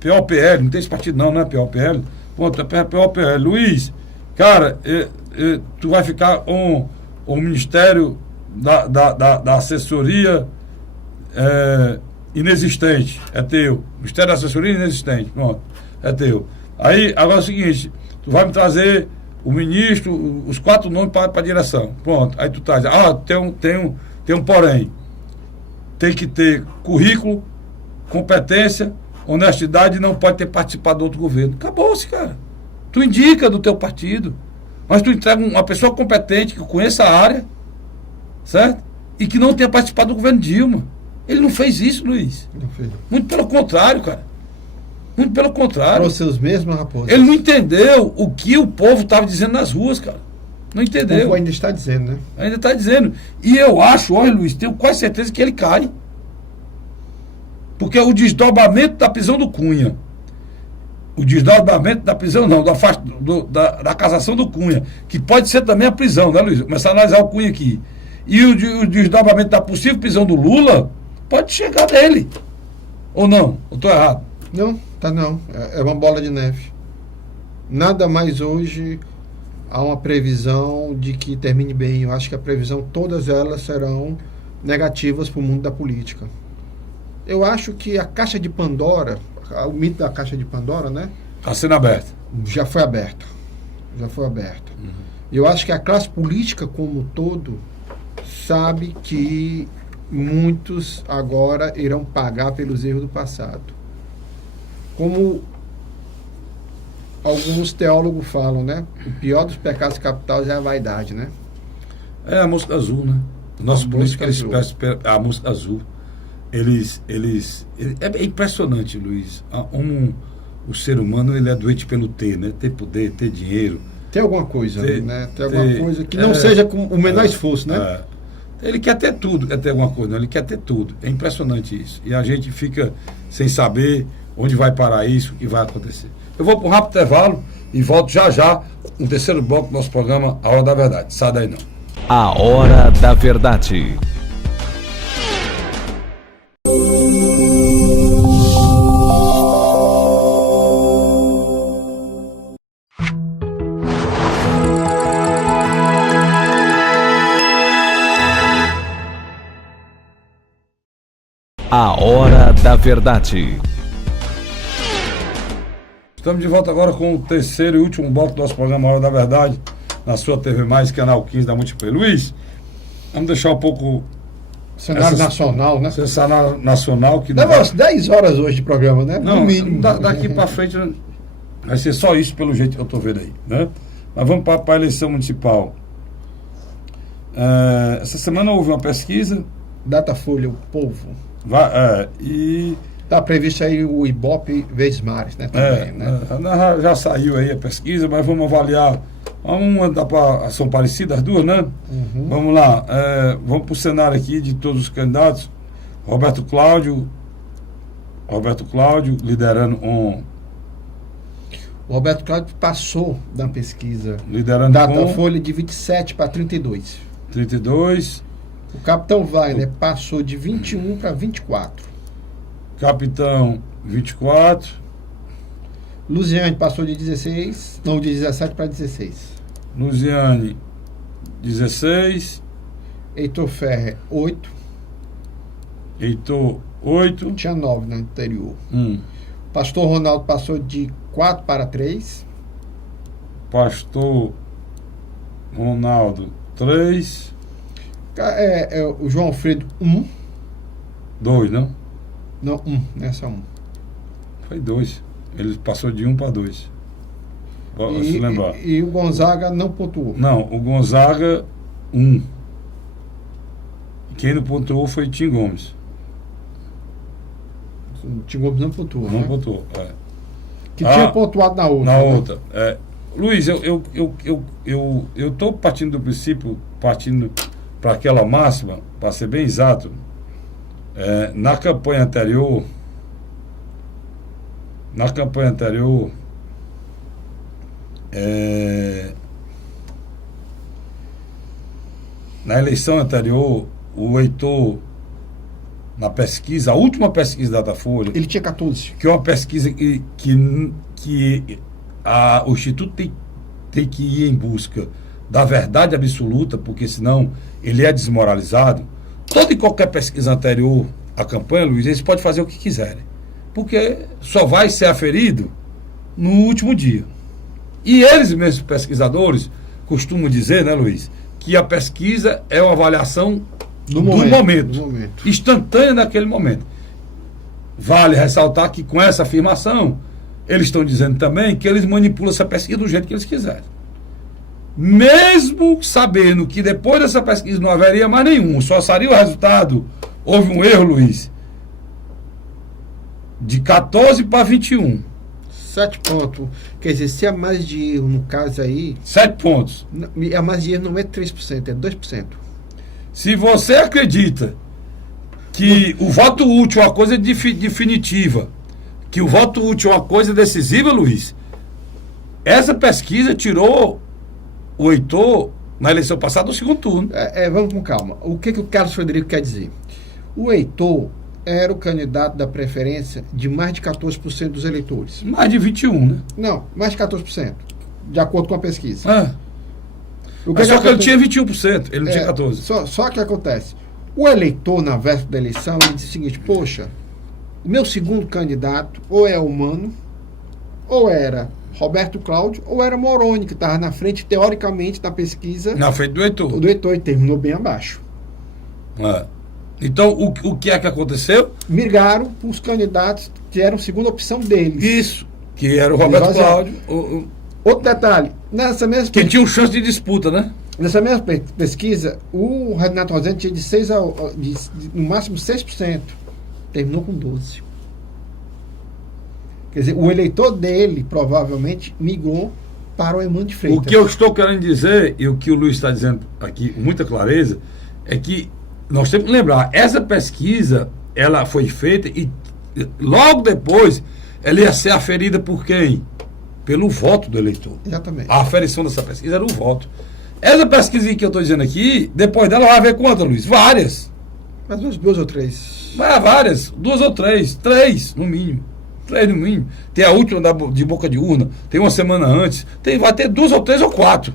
POPL, não tem esse partido não é POPL, ponto, é POPL, Luiz, cara, tu vai ficar com o Ministério da Assessoria inexistente, é teu, Ministério da Assessoria inexistente, pronto, é teu. Aí, agora é o seguinte, tu vai me trazer o ministro, os 4 nomes para a direção. Pronto. Aí tu traz. Tem um porém. Tem que ter currículo, competência, honestidade e não pode ter participado do outro governo. Acabou-se, cara. Tu indica do teu partido, mas tu entrega uma pessoa competente, que conheça a área, certo? E que não tenha participado do governo Dilma. Ele não fez isso, Luiz. Não fez. Muito pelo contrário, cara. Muito pelo contrário. Trouxe os mesmos raposas. Ele não entendeu o que o povo estava dizendo nas ruas, cara. Não O entendeu. povo ainda está dizendo, né? Ainda está dizendo. E eu acho, olha, Luiz, tenho quase certeza que ele cai. Porque o desdobramento da prisão do Cunha, o desdobramento da prisão, não, da cassação do Cunha, que pode ser também a prisão, né, Luiz? Começar a analisar o Cunha aqui. E o desdobramento da possível prisão do Lula, pode chegar nele. Ou não? Eu estou errado? Não, tá não. É uma bola de neve. Nada mais hoje há uma previsão de que termine bem. Eu acho que a previsão, todas elas serão negativas para o mundo da política. Eu acho que a caixa de Pandora, o mito da caixa de Pandora, né? Está sendo aberto. Já foi aberta. Já foi aberta. Eu acho que a classe política como um todo sabe que muitos agora irão pagar pelos erros do passado. Como alguns teólogos falam, né? O pior dos pecados capitais é a vaidade, né? É a música azul, né? O nosso político, eles música a música azul. É impressionante, Luiz. O ser humano, ele é doente pelo ter, né? Ter poder, ter dinheiro. Tem alguma coisa, né? Tem alguma coisa que não seja com o menor esforço, né? Ele quer ter tudo, quer ter alguma coisa, não, ele quer ter tudo. É impressionante isso. E a gente fica sem saber onde vai parar isso e vai acontecer. Eu vou para um rápido intervalo e volto já no terceiro bloco do nosso programa A Hora da Verdade. Sai daí não. A Hora da Verdade. A Hora da Verdade. Estamos de volta agora com o terceiro e último bloco do nosso programa A Hora da Verdade, na sua TV Mais, canal 15 da Multiplayer. Luiz, vamos deixar um pouco... Cenário nacional, né? Cenário nacional que... Leva umas 10 horas hoje de programa, né? Não, no mínimo. Daqui para frente vai ser só isso pelo jeito que eu estou vendo aí, né? Mas vamos para a eleição municipal. Essa semana houve uma pesquisa... Datafolha, o povo. E... Está previsto aí o Ibope Vesmares, né? Também, né? Já saiu aí a pesquisa, mas vamos avaliar. Uma dá para São Parecidas, as duas, né? Uhum. Vamos lá. Vamos para o cenário aqui de todos os candidatos. Roberto Cláudio liderando O Roberto Cláudio passou da pesquisa liderando Datafolha de 27 para 32. 32. O Capitão Wagner passou de 21 para 24. Capitão 24. Luziane passou de 16, não, de 17 para 16. Luziane 16. Heitor Ferrer 8. Heitor 8. Tinha 9 no anterior. 1. Pastor Ronaldo passou de 4 para 3. Pastor Ronaldo 3. O João Alfredo 1. 2, não? Não, nessa 1. Foi 2. Ele passou de 1 para 2. Se lembrar. E o Gonzaga não pontuou. Não, o Gonzaga 1. Quem não pontuou foi o Tim Gomes. O Tim Gomes não pontuou. Não né? pontuou. Que tinha pontuado na outra. Na né? outra. Luiz, eu estou partindo do princípio, partindo para aquela máxima, para ser bem exato, na campanha anterior, na eleição anterior, o Heitor, na pesquisa, a última pesquisa da Datafolha, Ele tinha 14. que é uma pesquisa que o Instituto tem que ir em busca da verdade absoluta, porque senão ele é desmoralizado. Toda e qualquer pesquisa anterior à campanha, Luiz, eles podem fazer o que quiserem, porque só vai ser aferido no último dia. E eles mesmos, pesquisadores, costumam dizer, né, Luiz, que a pesquisa é uma avaliação do momento, instantânea naquele momento. Vale ressaltar que com essa afirmação, eles estão dizendo também que eles manipulam essa pesquisa do jeito que eles quiserem. Mesmo sabendo que depois dessa pesquisa não haveria mais nenhum, só sairia o resultado, houve um erro, Luiz, de 14 para 21. 7 pontos. Quer dizer, se a margem de erro, no caso aí... 7 pontos. A margem de erro não é 3%, é 2%. Se você acredita que o voto útil é uma coisa definitiva, que o voto útil é uma coisa decisiva, Luiz, essa pesquisa tirou o Heitor na eleição passada do segundo turno. Vamos com calma. O que o Carlos Frederico quer dizer? O Heitor era o candidato da preferência de mais de 14% dos eleitores. Mais de 21, né? Não, mais de 14%, de acordo com a pesquisa. Só que ele tinha 21%, ele não tinha 14%. Só que acontece, o eleitor, na véspera da eleição, ele diz o seguinte: poxa, o meu segundo candidato ou é humano, ou era Roberto Cláudio, ou era Moroni, que estava na frente, teoricamente, da pesquisa. Na frente do Heitor. Do Heitor, e terminou bem abaixo. Então, o que é que aconteceu? Migraram para os candidatos que eram a segunda opção deles. Isso, que era o Roberto Cláudio. Outro detalhe, nessa mesma que tinha um chance de disputa, né? Nessa mesma pesquisa, o Renato Rosendo tinha no máximo 6%. Terminou com 12%. Quer dizer, o eleitor dele provavelmente migrou para o Emmanuel de Freitas. O que eu estou querendo dizer, e o que o Luiz está dizendo aqui com muita clareza, é que nós temos que lembrar, essa pesquisa, ela foi feita e logo depois ela ia ser aferida por quem? Pelo voto do eleitor. Exatamente. A aferição dessa pesquisa era o voto. Essa pesquisa que eu estou dizendo aqui, depois dela vai haver quantas, Luiz? Várias. Mas umas 2 ou 3. Várias. 2 ou 3. 3, no mínimo. 3 no mínimo. Tem a última de boca de urna. Tem uma semana antes. Vai ter 2 ou 3 ou 4.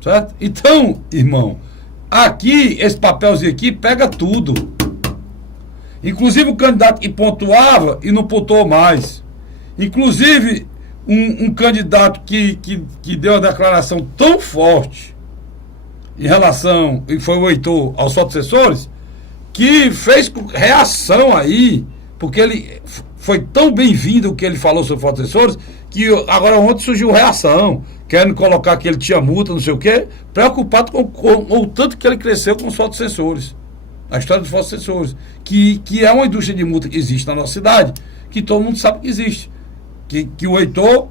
Certo? Então, irmão, aqui, esse papelzinho aqui pega tudo. Inclusive o candidato que pontuava e não pontuou mais. Inclusive um candidato que deu uma declaração tão forte em relação, e foi o Heitor, aos sucessores, que fez reação aí, porque ele foi tão bem-vindo o que ele falou sobre sucessores, que agora ontem surgiu reação, querendo colocar que ele tinha multa, não sei o quê, preocupado com o tanto que ele cresceu com os sucessores. A história dos sucessores, que é uma indústria de multa que existe na nossa cidade, que todo mundo sabe que existe. Que o Heitor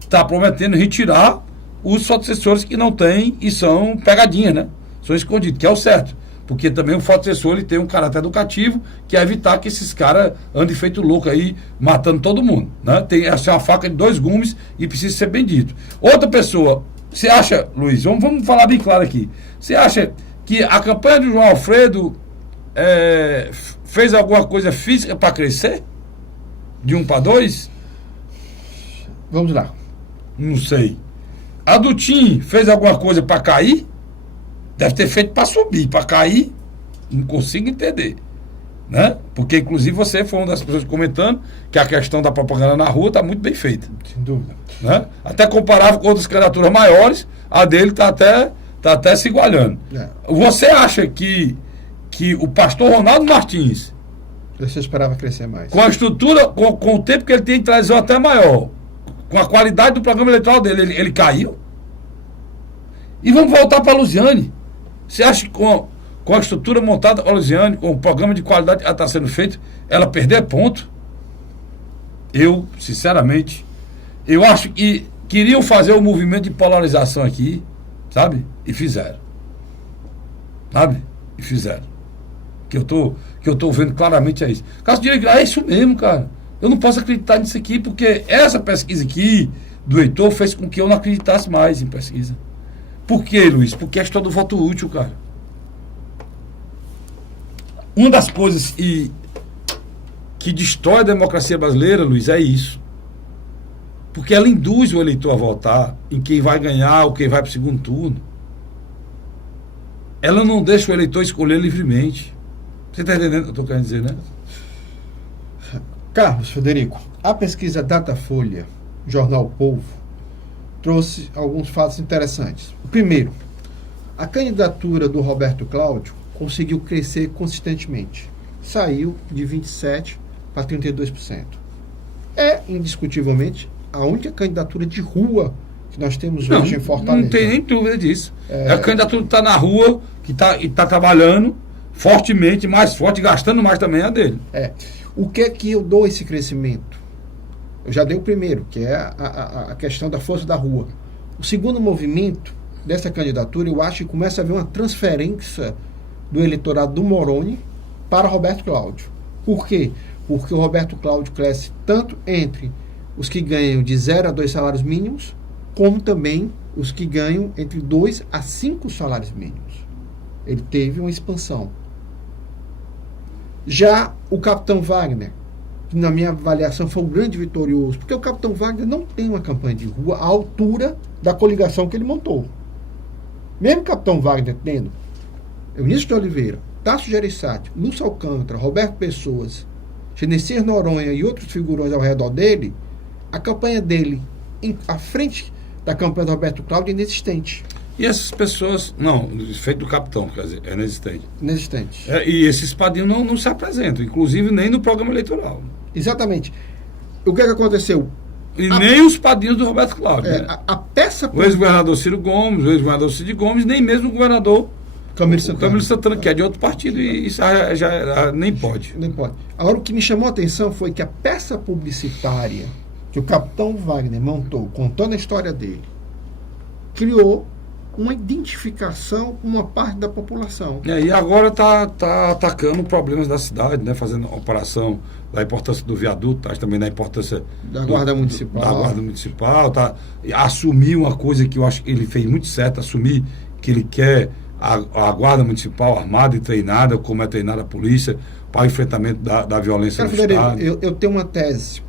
está prometendo retirar os sucessores que não têm e são pegadinhas, né? São escondidos, que é o certo. Porque também o sucessor ele tem um caráter educativo, que é evitar que esses caras andem feito louco aí, matando todo mundo, né? Tem essa uma faca de 2 gumes e precisa ser bem dito. Outra pessoa, você acha, Luiz, vamos falar bem claro aqui, você acha que a campanha do João Alfredo fez alguma coisa física para crescer? De 1 para 2? Vamos lá. Não sei. A do Tim fez alguma coisa para cair? Deve ter feito para subir, para cair, não consigo entender, né? Porque inclusive você foi uma das pessoas comentando que a questão da propaganda na rua está muito bem feita. Sem dúvida. Né? Até comparável com outras candidaturas maiores, a dele está até se igualando. Você acha que o pastor Ronaldo Martins Você esperava crescer mais. Com a estrutura, com o tempo que ele tem de trazer até maior, com a qualidade do programa eleitoral dele, ele caiu. E vamos voltar para a Lusiane. Você acha que com a estrutura montada para a Lusiane, com o programa de qualidade que está sendo feito, ela perder ponto? Eu, sinceramente, eu acho que queriam fazer um movimento de polarização aqui, sabe? E fizeram. Sabe? E fizeram. Que eu tô vendo claramente é isso. Caso diga, é isso mesmo, cara. Eu não posso acreditar nisso aqui, porque essa pesquisa aqui do Heitor fez com que eu não acreditasse mais em pesquisa. Por quê, Luiz? Porque é a história do voto útil, cara. Uma das coisas que destrói a democracia brasileira, Luiz, é isso. Porque ela induz o eleitor a votar em quem vai ganhar ou quem vai para o segundo turno. Ela não deixa o eleitor escolher livremente. Você está entendendo o que eu estou querendo dizer, né? Carlos Frederico, a pesquisa Datafolha, Jornal Povo, trouxe alguns fatos interessantes. O primeiro, a candidatura do Roberto Cláudio conseguiu crescer consistentemente. Saiu de 27% para 32%. É, indiscutivelmente, a única candidatura de rua que nós temos hoje em Fortaleza. Não tem nem dúvida disso. É a candidatura que está na rua, que está trabalhando fortemente, mais forte, gastando mais também a dele. O que é que eu dou esse crescimento? Eu já dei o primeiro, que é a questão da força da rua. O segundo movimento dessa candidatura, eu acho que começa a haver uma transferência do eleitorado do Moroni para Roberto Cláudio. Por quê? Porque o Roberto Cláudio cresce tanto entre os que ganham de 0 a 2 salários mínimos, como também os que ganham entre 2 a 5 salários mínimos. Ele teve uma expansão. Já o Capitão Wagner, que na minha avaliação foi um grande vitorioso, porque o Capitão Wagner não tem uma campanha de rua à altura da coligação que ele montou. Mesmo o Capitão Wagner tendo Eunício de Oliveira, Tasso Gereissati, Lúcio Alcântara, Roberto Pessoas, Genesias Noronha e outros figurões ao redor dele, a campanha dele à frente da campanha do Roberto Cláudio é inexistente. E essas pessoas, não, feito do capitão, quer dizer, é inexistente. Inexistente. E esses padrinhos não se apresentam, inclusive nem no programa eleitoral. Exatamente. O que é que aconteceu? Nem os padrinhos do Roberto Cláudio. Né? A peça... O ex-governador Ciro Gomes, o ex-governador Cid Gomes, nem mesmo o governador Camilo Santana, que é de outro partido, e isso já nem pode. Nem pode. Agora, o que me chamou a atenção foi que a peça publicitária que o Capitão Wagner montou, contando a história dele, criou uma identificação com uma parte da população. E agora está atacando problemas da cidade, né? Fazendo a operação da importância do viaduto, também da importância da Guarda Municipal. Da Guarda Municipal, assumir uma coisa que eu acho que ele fez muito certo, assumir que ele quer a Guarda Municipal armada e treinada, como é treinada a polícia, para o enfrentamento da violência no Estado. Eu tenho uma tese.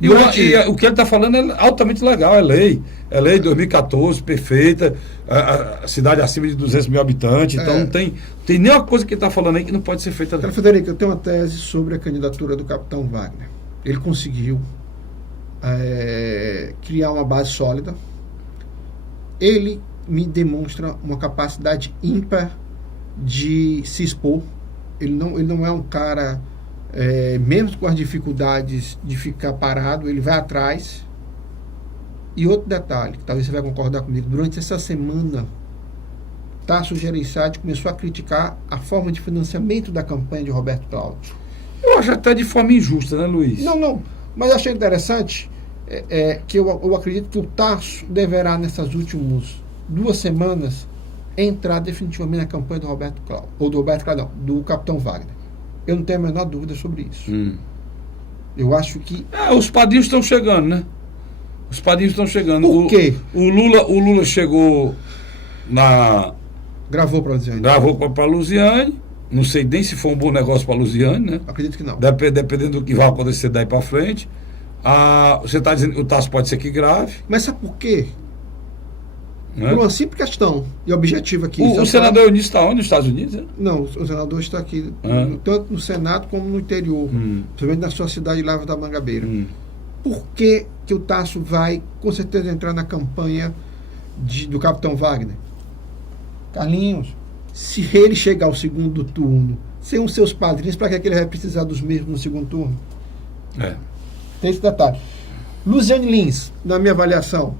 E o que ele está falando é altamente legal, é lei. É lei de 2014, perfeita, a cidade acima de 200 mil habitantes, então não tem nenhuma coisa que ele está falando aí que não pode ser feita. Frederico, eu tenho uma tese sobre a candidatura do Capitão Wagner. Ele conseguiu criar uma base sólida. Ele me demonstra uma capacidade ímpar de se expor. Ele não é um cara... mesmo com as dificuldades de ficar parado, ele vai atrás. E outro detalhe, que talvez você vai concordar comigo, durante essa semana, Tasso Gereissati começou a criticar a forma de financiamento da campanha de Roberto Cláudio. Eu acho até de forma injusta, né, Luiz? Não, mas eu achei interessante que eu acredito que o Tasso deverá, nessas últimas 2 semanas, entrar definitivamente na campanha do Roberto Cláudio, ou do Roberto Cláudio, não, do Capitão Wagner. Eu não tenho a menor dúvida sobre isso. Eu acho que... os padrinhos estão chegando, né? Os padrinhos estão chegando. Por quê? O Lula chegou Gravou para a Lusiane. Gravou para a Lusiane. Não sei nem se foi um bom negócio para a Lusiane, né? Acredito que não. Dependendo do que vai acontecer daí para frente. Você está dizendo que o Tasso pode ser que grave. Mas sabe por quê? Né? Por uma simples questão e objetivo aqui. O senador Eunício está onde? Nos Estados Unidos? Né? Não, o senador está aqui, tanto no Senado como no interior, principalmente na sua cidade de Lavras da Mangabeira. Por que o Tasso vai, com certeza, entrar na campanha do Capitão Wagner? Carlinhos, se ele chegar ao segundo turno sem os seus padrinhos, para que ele vai precisar dos mesmos no segundo turno? Tem esse detalhe. Luciane Lins, na minha avaliação,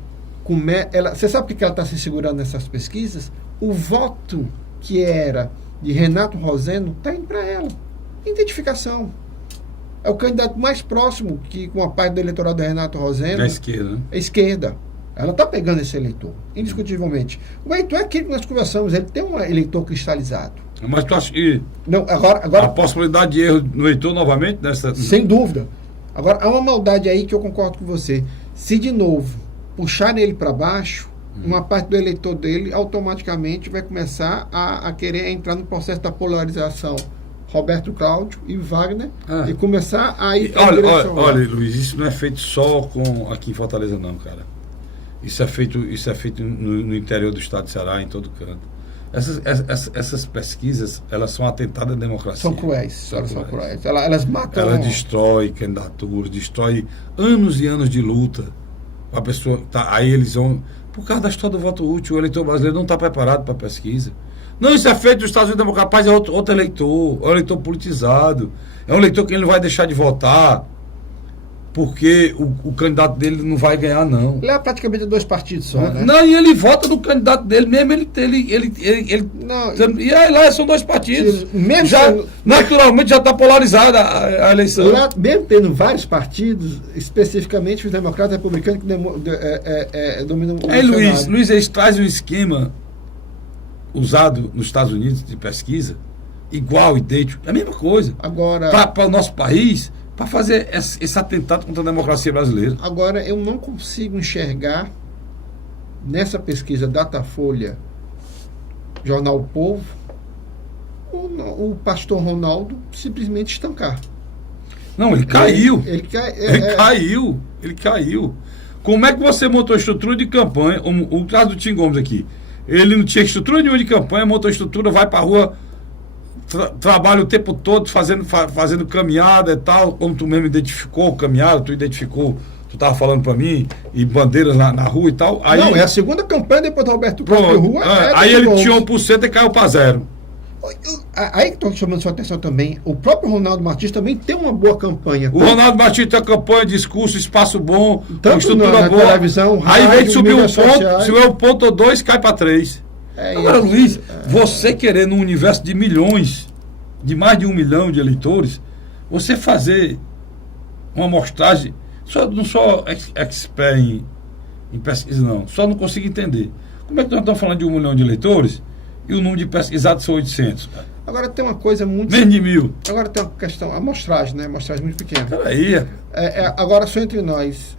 você sabe por que ela está se segurando nessas pesquisas? O voto que era de Renato Rosendo está indo para ela. Identificação. É o candidato mais próximo que, com a parte do eleitorado do Renato Rosendo. Da esquerda, né? A esquerda. Ela está pegando esse eleitor, indiscutivelmente. O eleitor é aquilo que nós conversamos, ele tem um eleitor cristalizado. Mas tu acha que não, agora, a possibilidade de erro no eleitor novamente? Sem dúvida. Agora, há uma maldade aí que eu concordo com você. Se, de novo, puxar ele para baixo, uma parte do eleitor dele automaticamente vai começar a querer entrar no processo da polarização. Roberto Cláudio e Wagner, e começar a ir para a direção. Olha, Luiz, isso não é feito só aqui em Fortaleza, não, cara. Isso é feito no interior do estado de Ceará, em todo canto. Essas pesquisas, elas são atentadas à democracia. São cruéis. Elas matam. Elas destroem candidaturas, destroem anos e anos de luta. A pessoa aí eles vão... Por causa da história do voto útil, o eleitor brasileiro não está preparado para a pesquisa. Não, isso é feito nos Estados Unidos Democráticos. Rapaz, é outro eleitor. É um eleitor politizado. É um eleitor que ele não vai deixar de votar porque o candidato dele não vai ganhar, não. Ele é praticamente 2 partidos só, né? Não, e ele vota no candidato dele, mesmo ele não, e aí lá são 2 partidos. Mesmo naturalmente já está polarizada a eleição. Lá, mesmo tendo vários partidos, especificamente os democratas republicanos que dominam o Luiz, eles trazem um esquema usado nos Estados Unidos de pesquisa, igual, idêntico, é a mesma coisa. Agora, para o nosso país, para fazer esse atentado contra a democracia brasileira. Agora, eu não consigo enxergar nessa pesquisa Datafolha, Jornal O Povo, o pastor Ronaldo simplesmente estancar. Não, ele caiu. Ele caiu. Como é que você montou a estrutura de campanha? O caso do Tim Gomes aqui. Ele não tinha estrutura nenhuma de campanha, montou a estrutura, vai para a rua, trabalha o tempo todo fazendo caminhada e tal, como tu mesmo identificou caminhada, tu estava falando para mim, e bandeiras na rua e tal. Aí, não, é a segunda campanha depois do Roberto Cláudio Rua. Aí ele tinha 1% e caiu para 0%. Aí que estou chamando sua atenção também, o próprio Ronaldo Martins também tem uma boa campanha. O Ronaldo Martins tem campanha, discurso, espaço bom, tanto estrutura na boa. Televisão, rádio, aí vem subir um ponto, se é 1 ponto ou 2, cai para 3. Agora, Luiz, você querer num universo de milhões, de mais de 1 milhão de eleitores, você fazer uma amostragem, não sou expert em pesquisa, não, só não consigo entender. Como é que nós estamos falando de 1 milhão de eleitores e o número de pesquisados são 800? Cara? Agora tem uma coisa muito... Menos de 1.000. Agora tem uma questão, a amostragem, né? Amostragem muito pequena. Peraí. Agora só entre nós.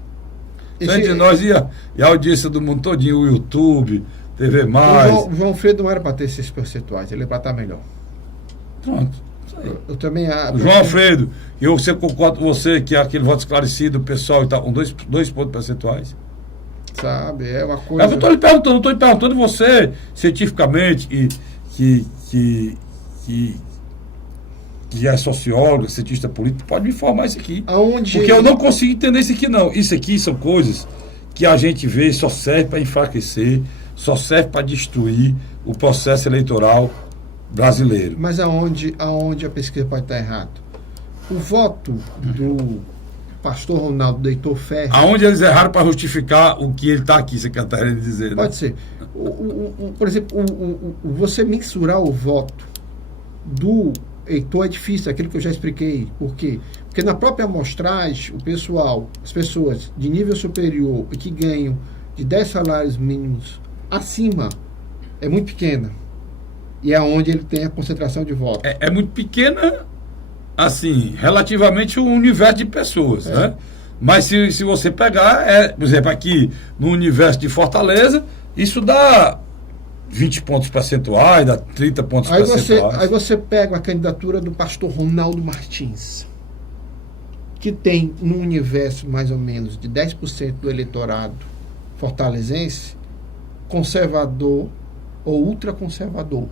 Entre nós e a audiência do mundo todinho, o YouTube, TV+. O João Freire não era para ter esses percentuais, ele é para estar melhor. Pronto. Isso aí. Eu também... João Alfredo, eu concordo com você que aquele voto esclarecido, o pessoal e tal, com 2 pontos percentuais. Sabe, é uma coisa... Eu não estou lhe perguntando você, cientificamente, que é sociólogo, cientista político, pode me informar isso aqui. Porque eu não consigo entender isso aqui, não. Isso aqui são coisas que a gente vê só serve para enfraquecer, só serve para destruir o processo eleitoral brasileiro. Mas aonde a pesquisa pode estar errada? O voto do pastor Ronaldo do Heitor Ferri... Aonde eles erraram para justificar o que ele está aqui, você está querendo dizer, né? Pode ser. Por exemplo, você mensurar o voto do Heitor é difícil, aquilo que eu já expliquei. Por quê? Porque na própria amostragem, as pessoas de nível superior e que ganham de 10 salários mínimos acima, é muito pequena. E é onde ele tem a concentração de votos. É muito pequena, assim, relativamente o universo de pessoas, né? Mas se você pegar, por exemplo, aqui no universo de Fortaleza, isso dá 20 pontos percentuais, dá 30 pontos percentuais. Aí você pega a candidatura do pastor Ronaldo Martins, que tem num universo mais ou menos de 10% do eleitorado fortalezense, conservador ou ultraconservador.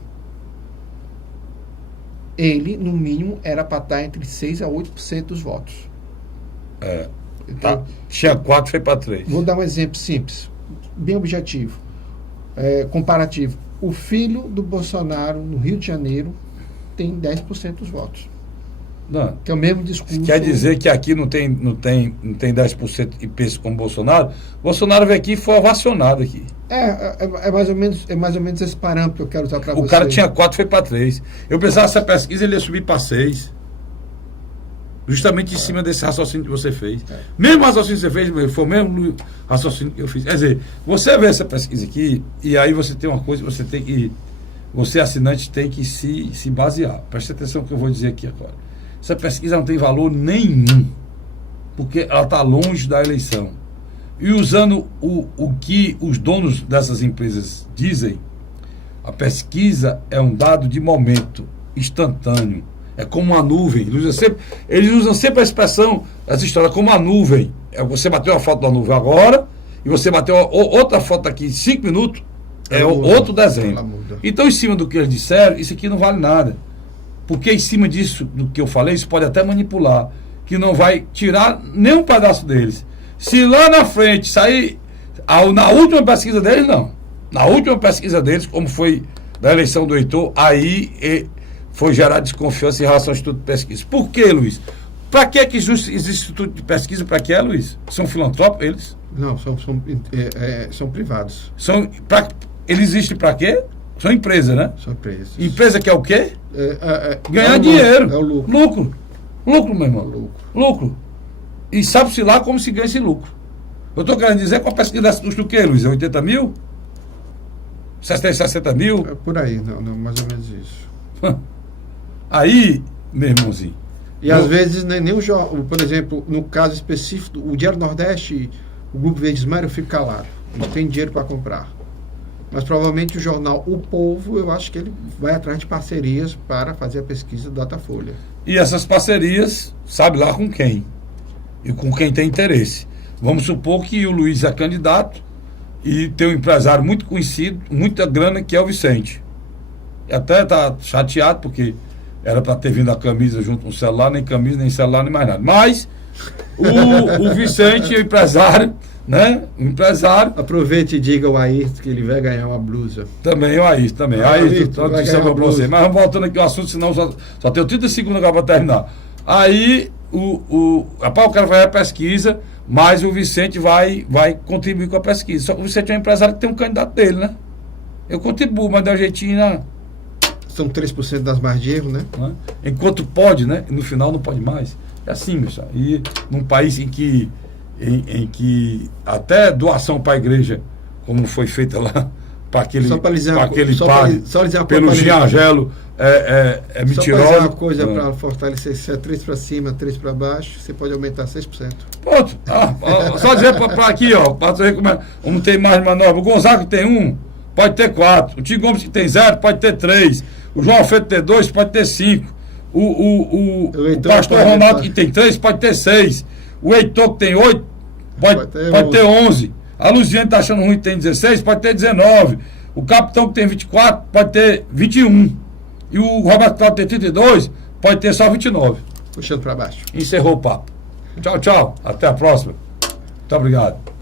Ele, no mínimo, era para estar entre 6% a 8% dos votos. Tá. Tinha 4, foi para 3. Vou dar um exemplo simples, bem objetivo, comparativo. O filho do Bolsonaro, no Rio de Janeiro, tem 10% dos votos. Não. Que é o mesmo discurso. Quer dizer que aqui não tem 10% de peso como Bolsonaro? Bolsonaro veio aqui e foi ovacionado aqui. É mais ou menos esse parâmetro que eu quero usar para você. O cara tinha 4, foi para 3. Eu pensava que essa pesquisa ele ia subir para 6. Justamente em cima desse raciocínio que você fez. Mesmo raciocínio que você fez, foi o mesmo raciocínio que eu fiz. Quer dizer, você vê essa pesquisa aqui, e aí você tem uma coisa que você tem que. Você, assinante, tem que se basear. Preste atenção no que eu vou dizer aqui agora. Essa pesquisa não tem valor nenhum, porque ela está longe da eleição. E usando o que os donos dessas empresas dizem, a pesquisa é um dado de momento, instantâneo. É como uma nuvem. Eles usam sempre a expressão, essa história, como uma nuvem. Você bateu uma foto da nuvem agora, e você bateu outra foto daqui em 5 minutos, outro desenho. Então, em cima do que eles disseram, isso aqui não vale nada. Porque em cima disso, do que eu falei, isso pode até manipular, que não vai tirar nem um pedaço deles. Se lá na frente sair, na última pesquisa deles, não. Na última pesquisa deles, como foi da eleição do Heitor, aí foi gerar desconfiança em relação ao Instituto de Pesquisa. Por quê, Luiz? Para que existe Instituto de Pesquisa? Para que Luiz? São filantrópicos eles? Não, são privados. Eles existem para quê? São empresas, né? São empresas. Empresa que é o quê? Ganhar dinheiro. É o lucro. Lucro, meu irmão. Lucro. E sabe-se lá como se ganha esse lucro. Eu estou querendo dizer que a pesquisa dessa custa o quê, Luiz? 80 mil? 60 mil? É por aí, não, mais ou menos isso. Aí, meu irmãozinho. E às vezes nem o jornal, por exemplo, no caso específico, o Diário Nordeste, o Grupo Verdes Mares fica calado. Eles têm dinheiro para comprar. Mas provavelmente o jornal O Povo, eu acho que ele vai atrás de parcerias para fazer a pesquisa do Datafolha. E essas parcerias, sabe lá com quem? E com quem tem interesse. Vamos supor que o Luiz é candidato e tem um empresário muito conhecido, muita grana, que é o Vicente. E até está chateado porque era para ter vindo a camisa junto com o celular, nem camisa, nem celular, nem mais nada. Mas o Vicente, o empresário, né? O empresário. Aproveite e diga ao Ayrton que ele vai ganhar uma blusa. Também, o Ayrton também. Ayrton, mas vamos voltando aqui ao assunto, senão só tenho 30 segundos agora para terminar. Aí rapaz, o cara vai à pesquisa, mas o Vicente vai contribuir com a pesquisa. Só que o Vicente é um empresário que tem um candidato dele, né? Eu contribuo, mas dá um jeitinho na. São 3% das margens de erro, né? Enquanto pode, né? No final não pode mais. É assim, meu senhor. E num país em que até doação para a igreja, como foi feita lá, para aquele padre, pelo Giangelo, é mentiroso. Só para uma coisa para fortalecer, se é 3 para cima, 3 para baixo, você pode aumentar 6%. Pronto. Só dizer para aqui, ó, para você ver como tem mais manobra. O Gonzaga tem 1, pode ter 4. O Tio Gomes que tem 0, pode ter 3. O João Alfredo tem 2, pode ter 5. O pastor Ronaldo que tem 3, pode ter 6. O Heitor que tem 8, pode ter 11. A Luziane está achando ruim que tem 16, pode ter 19. O Capitão que tem 24, pode ter 21. E o Roberto Cláudio tem 32, pode ter só 29. Puxando para baixo. Encerrou o papo. Tchau, tchau. Até a próxima. Muito obrigado.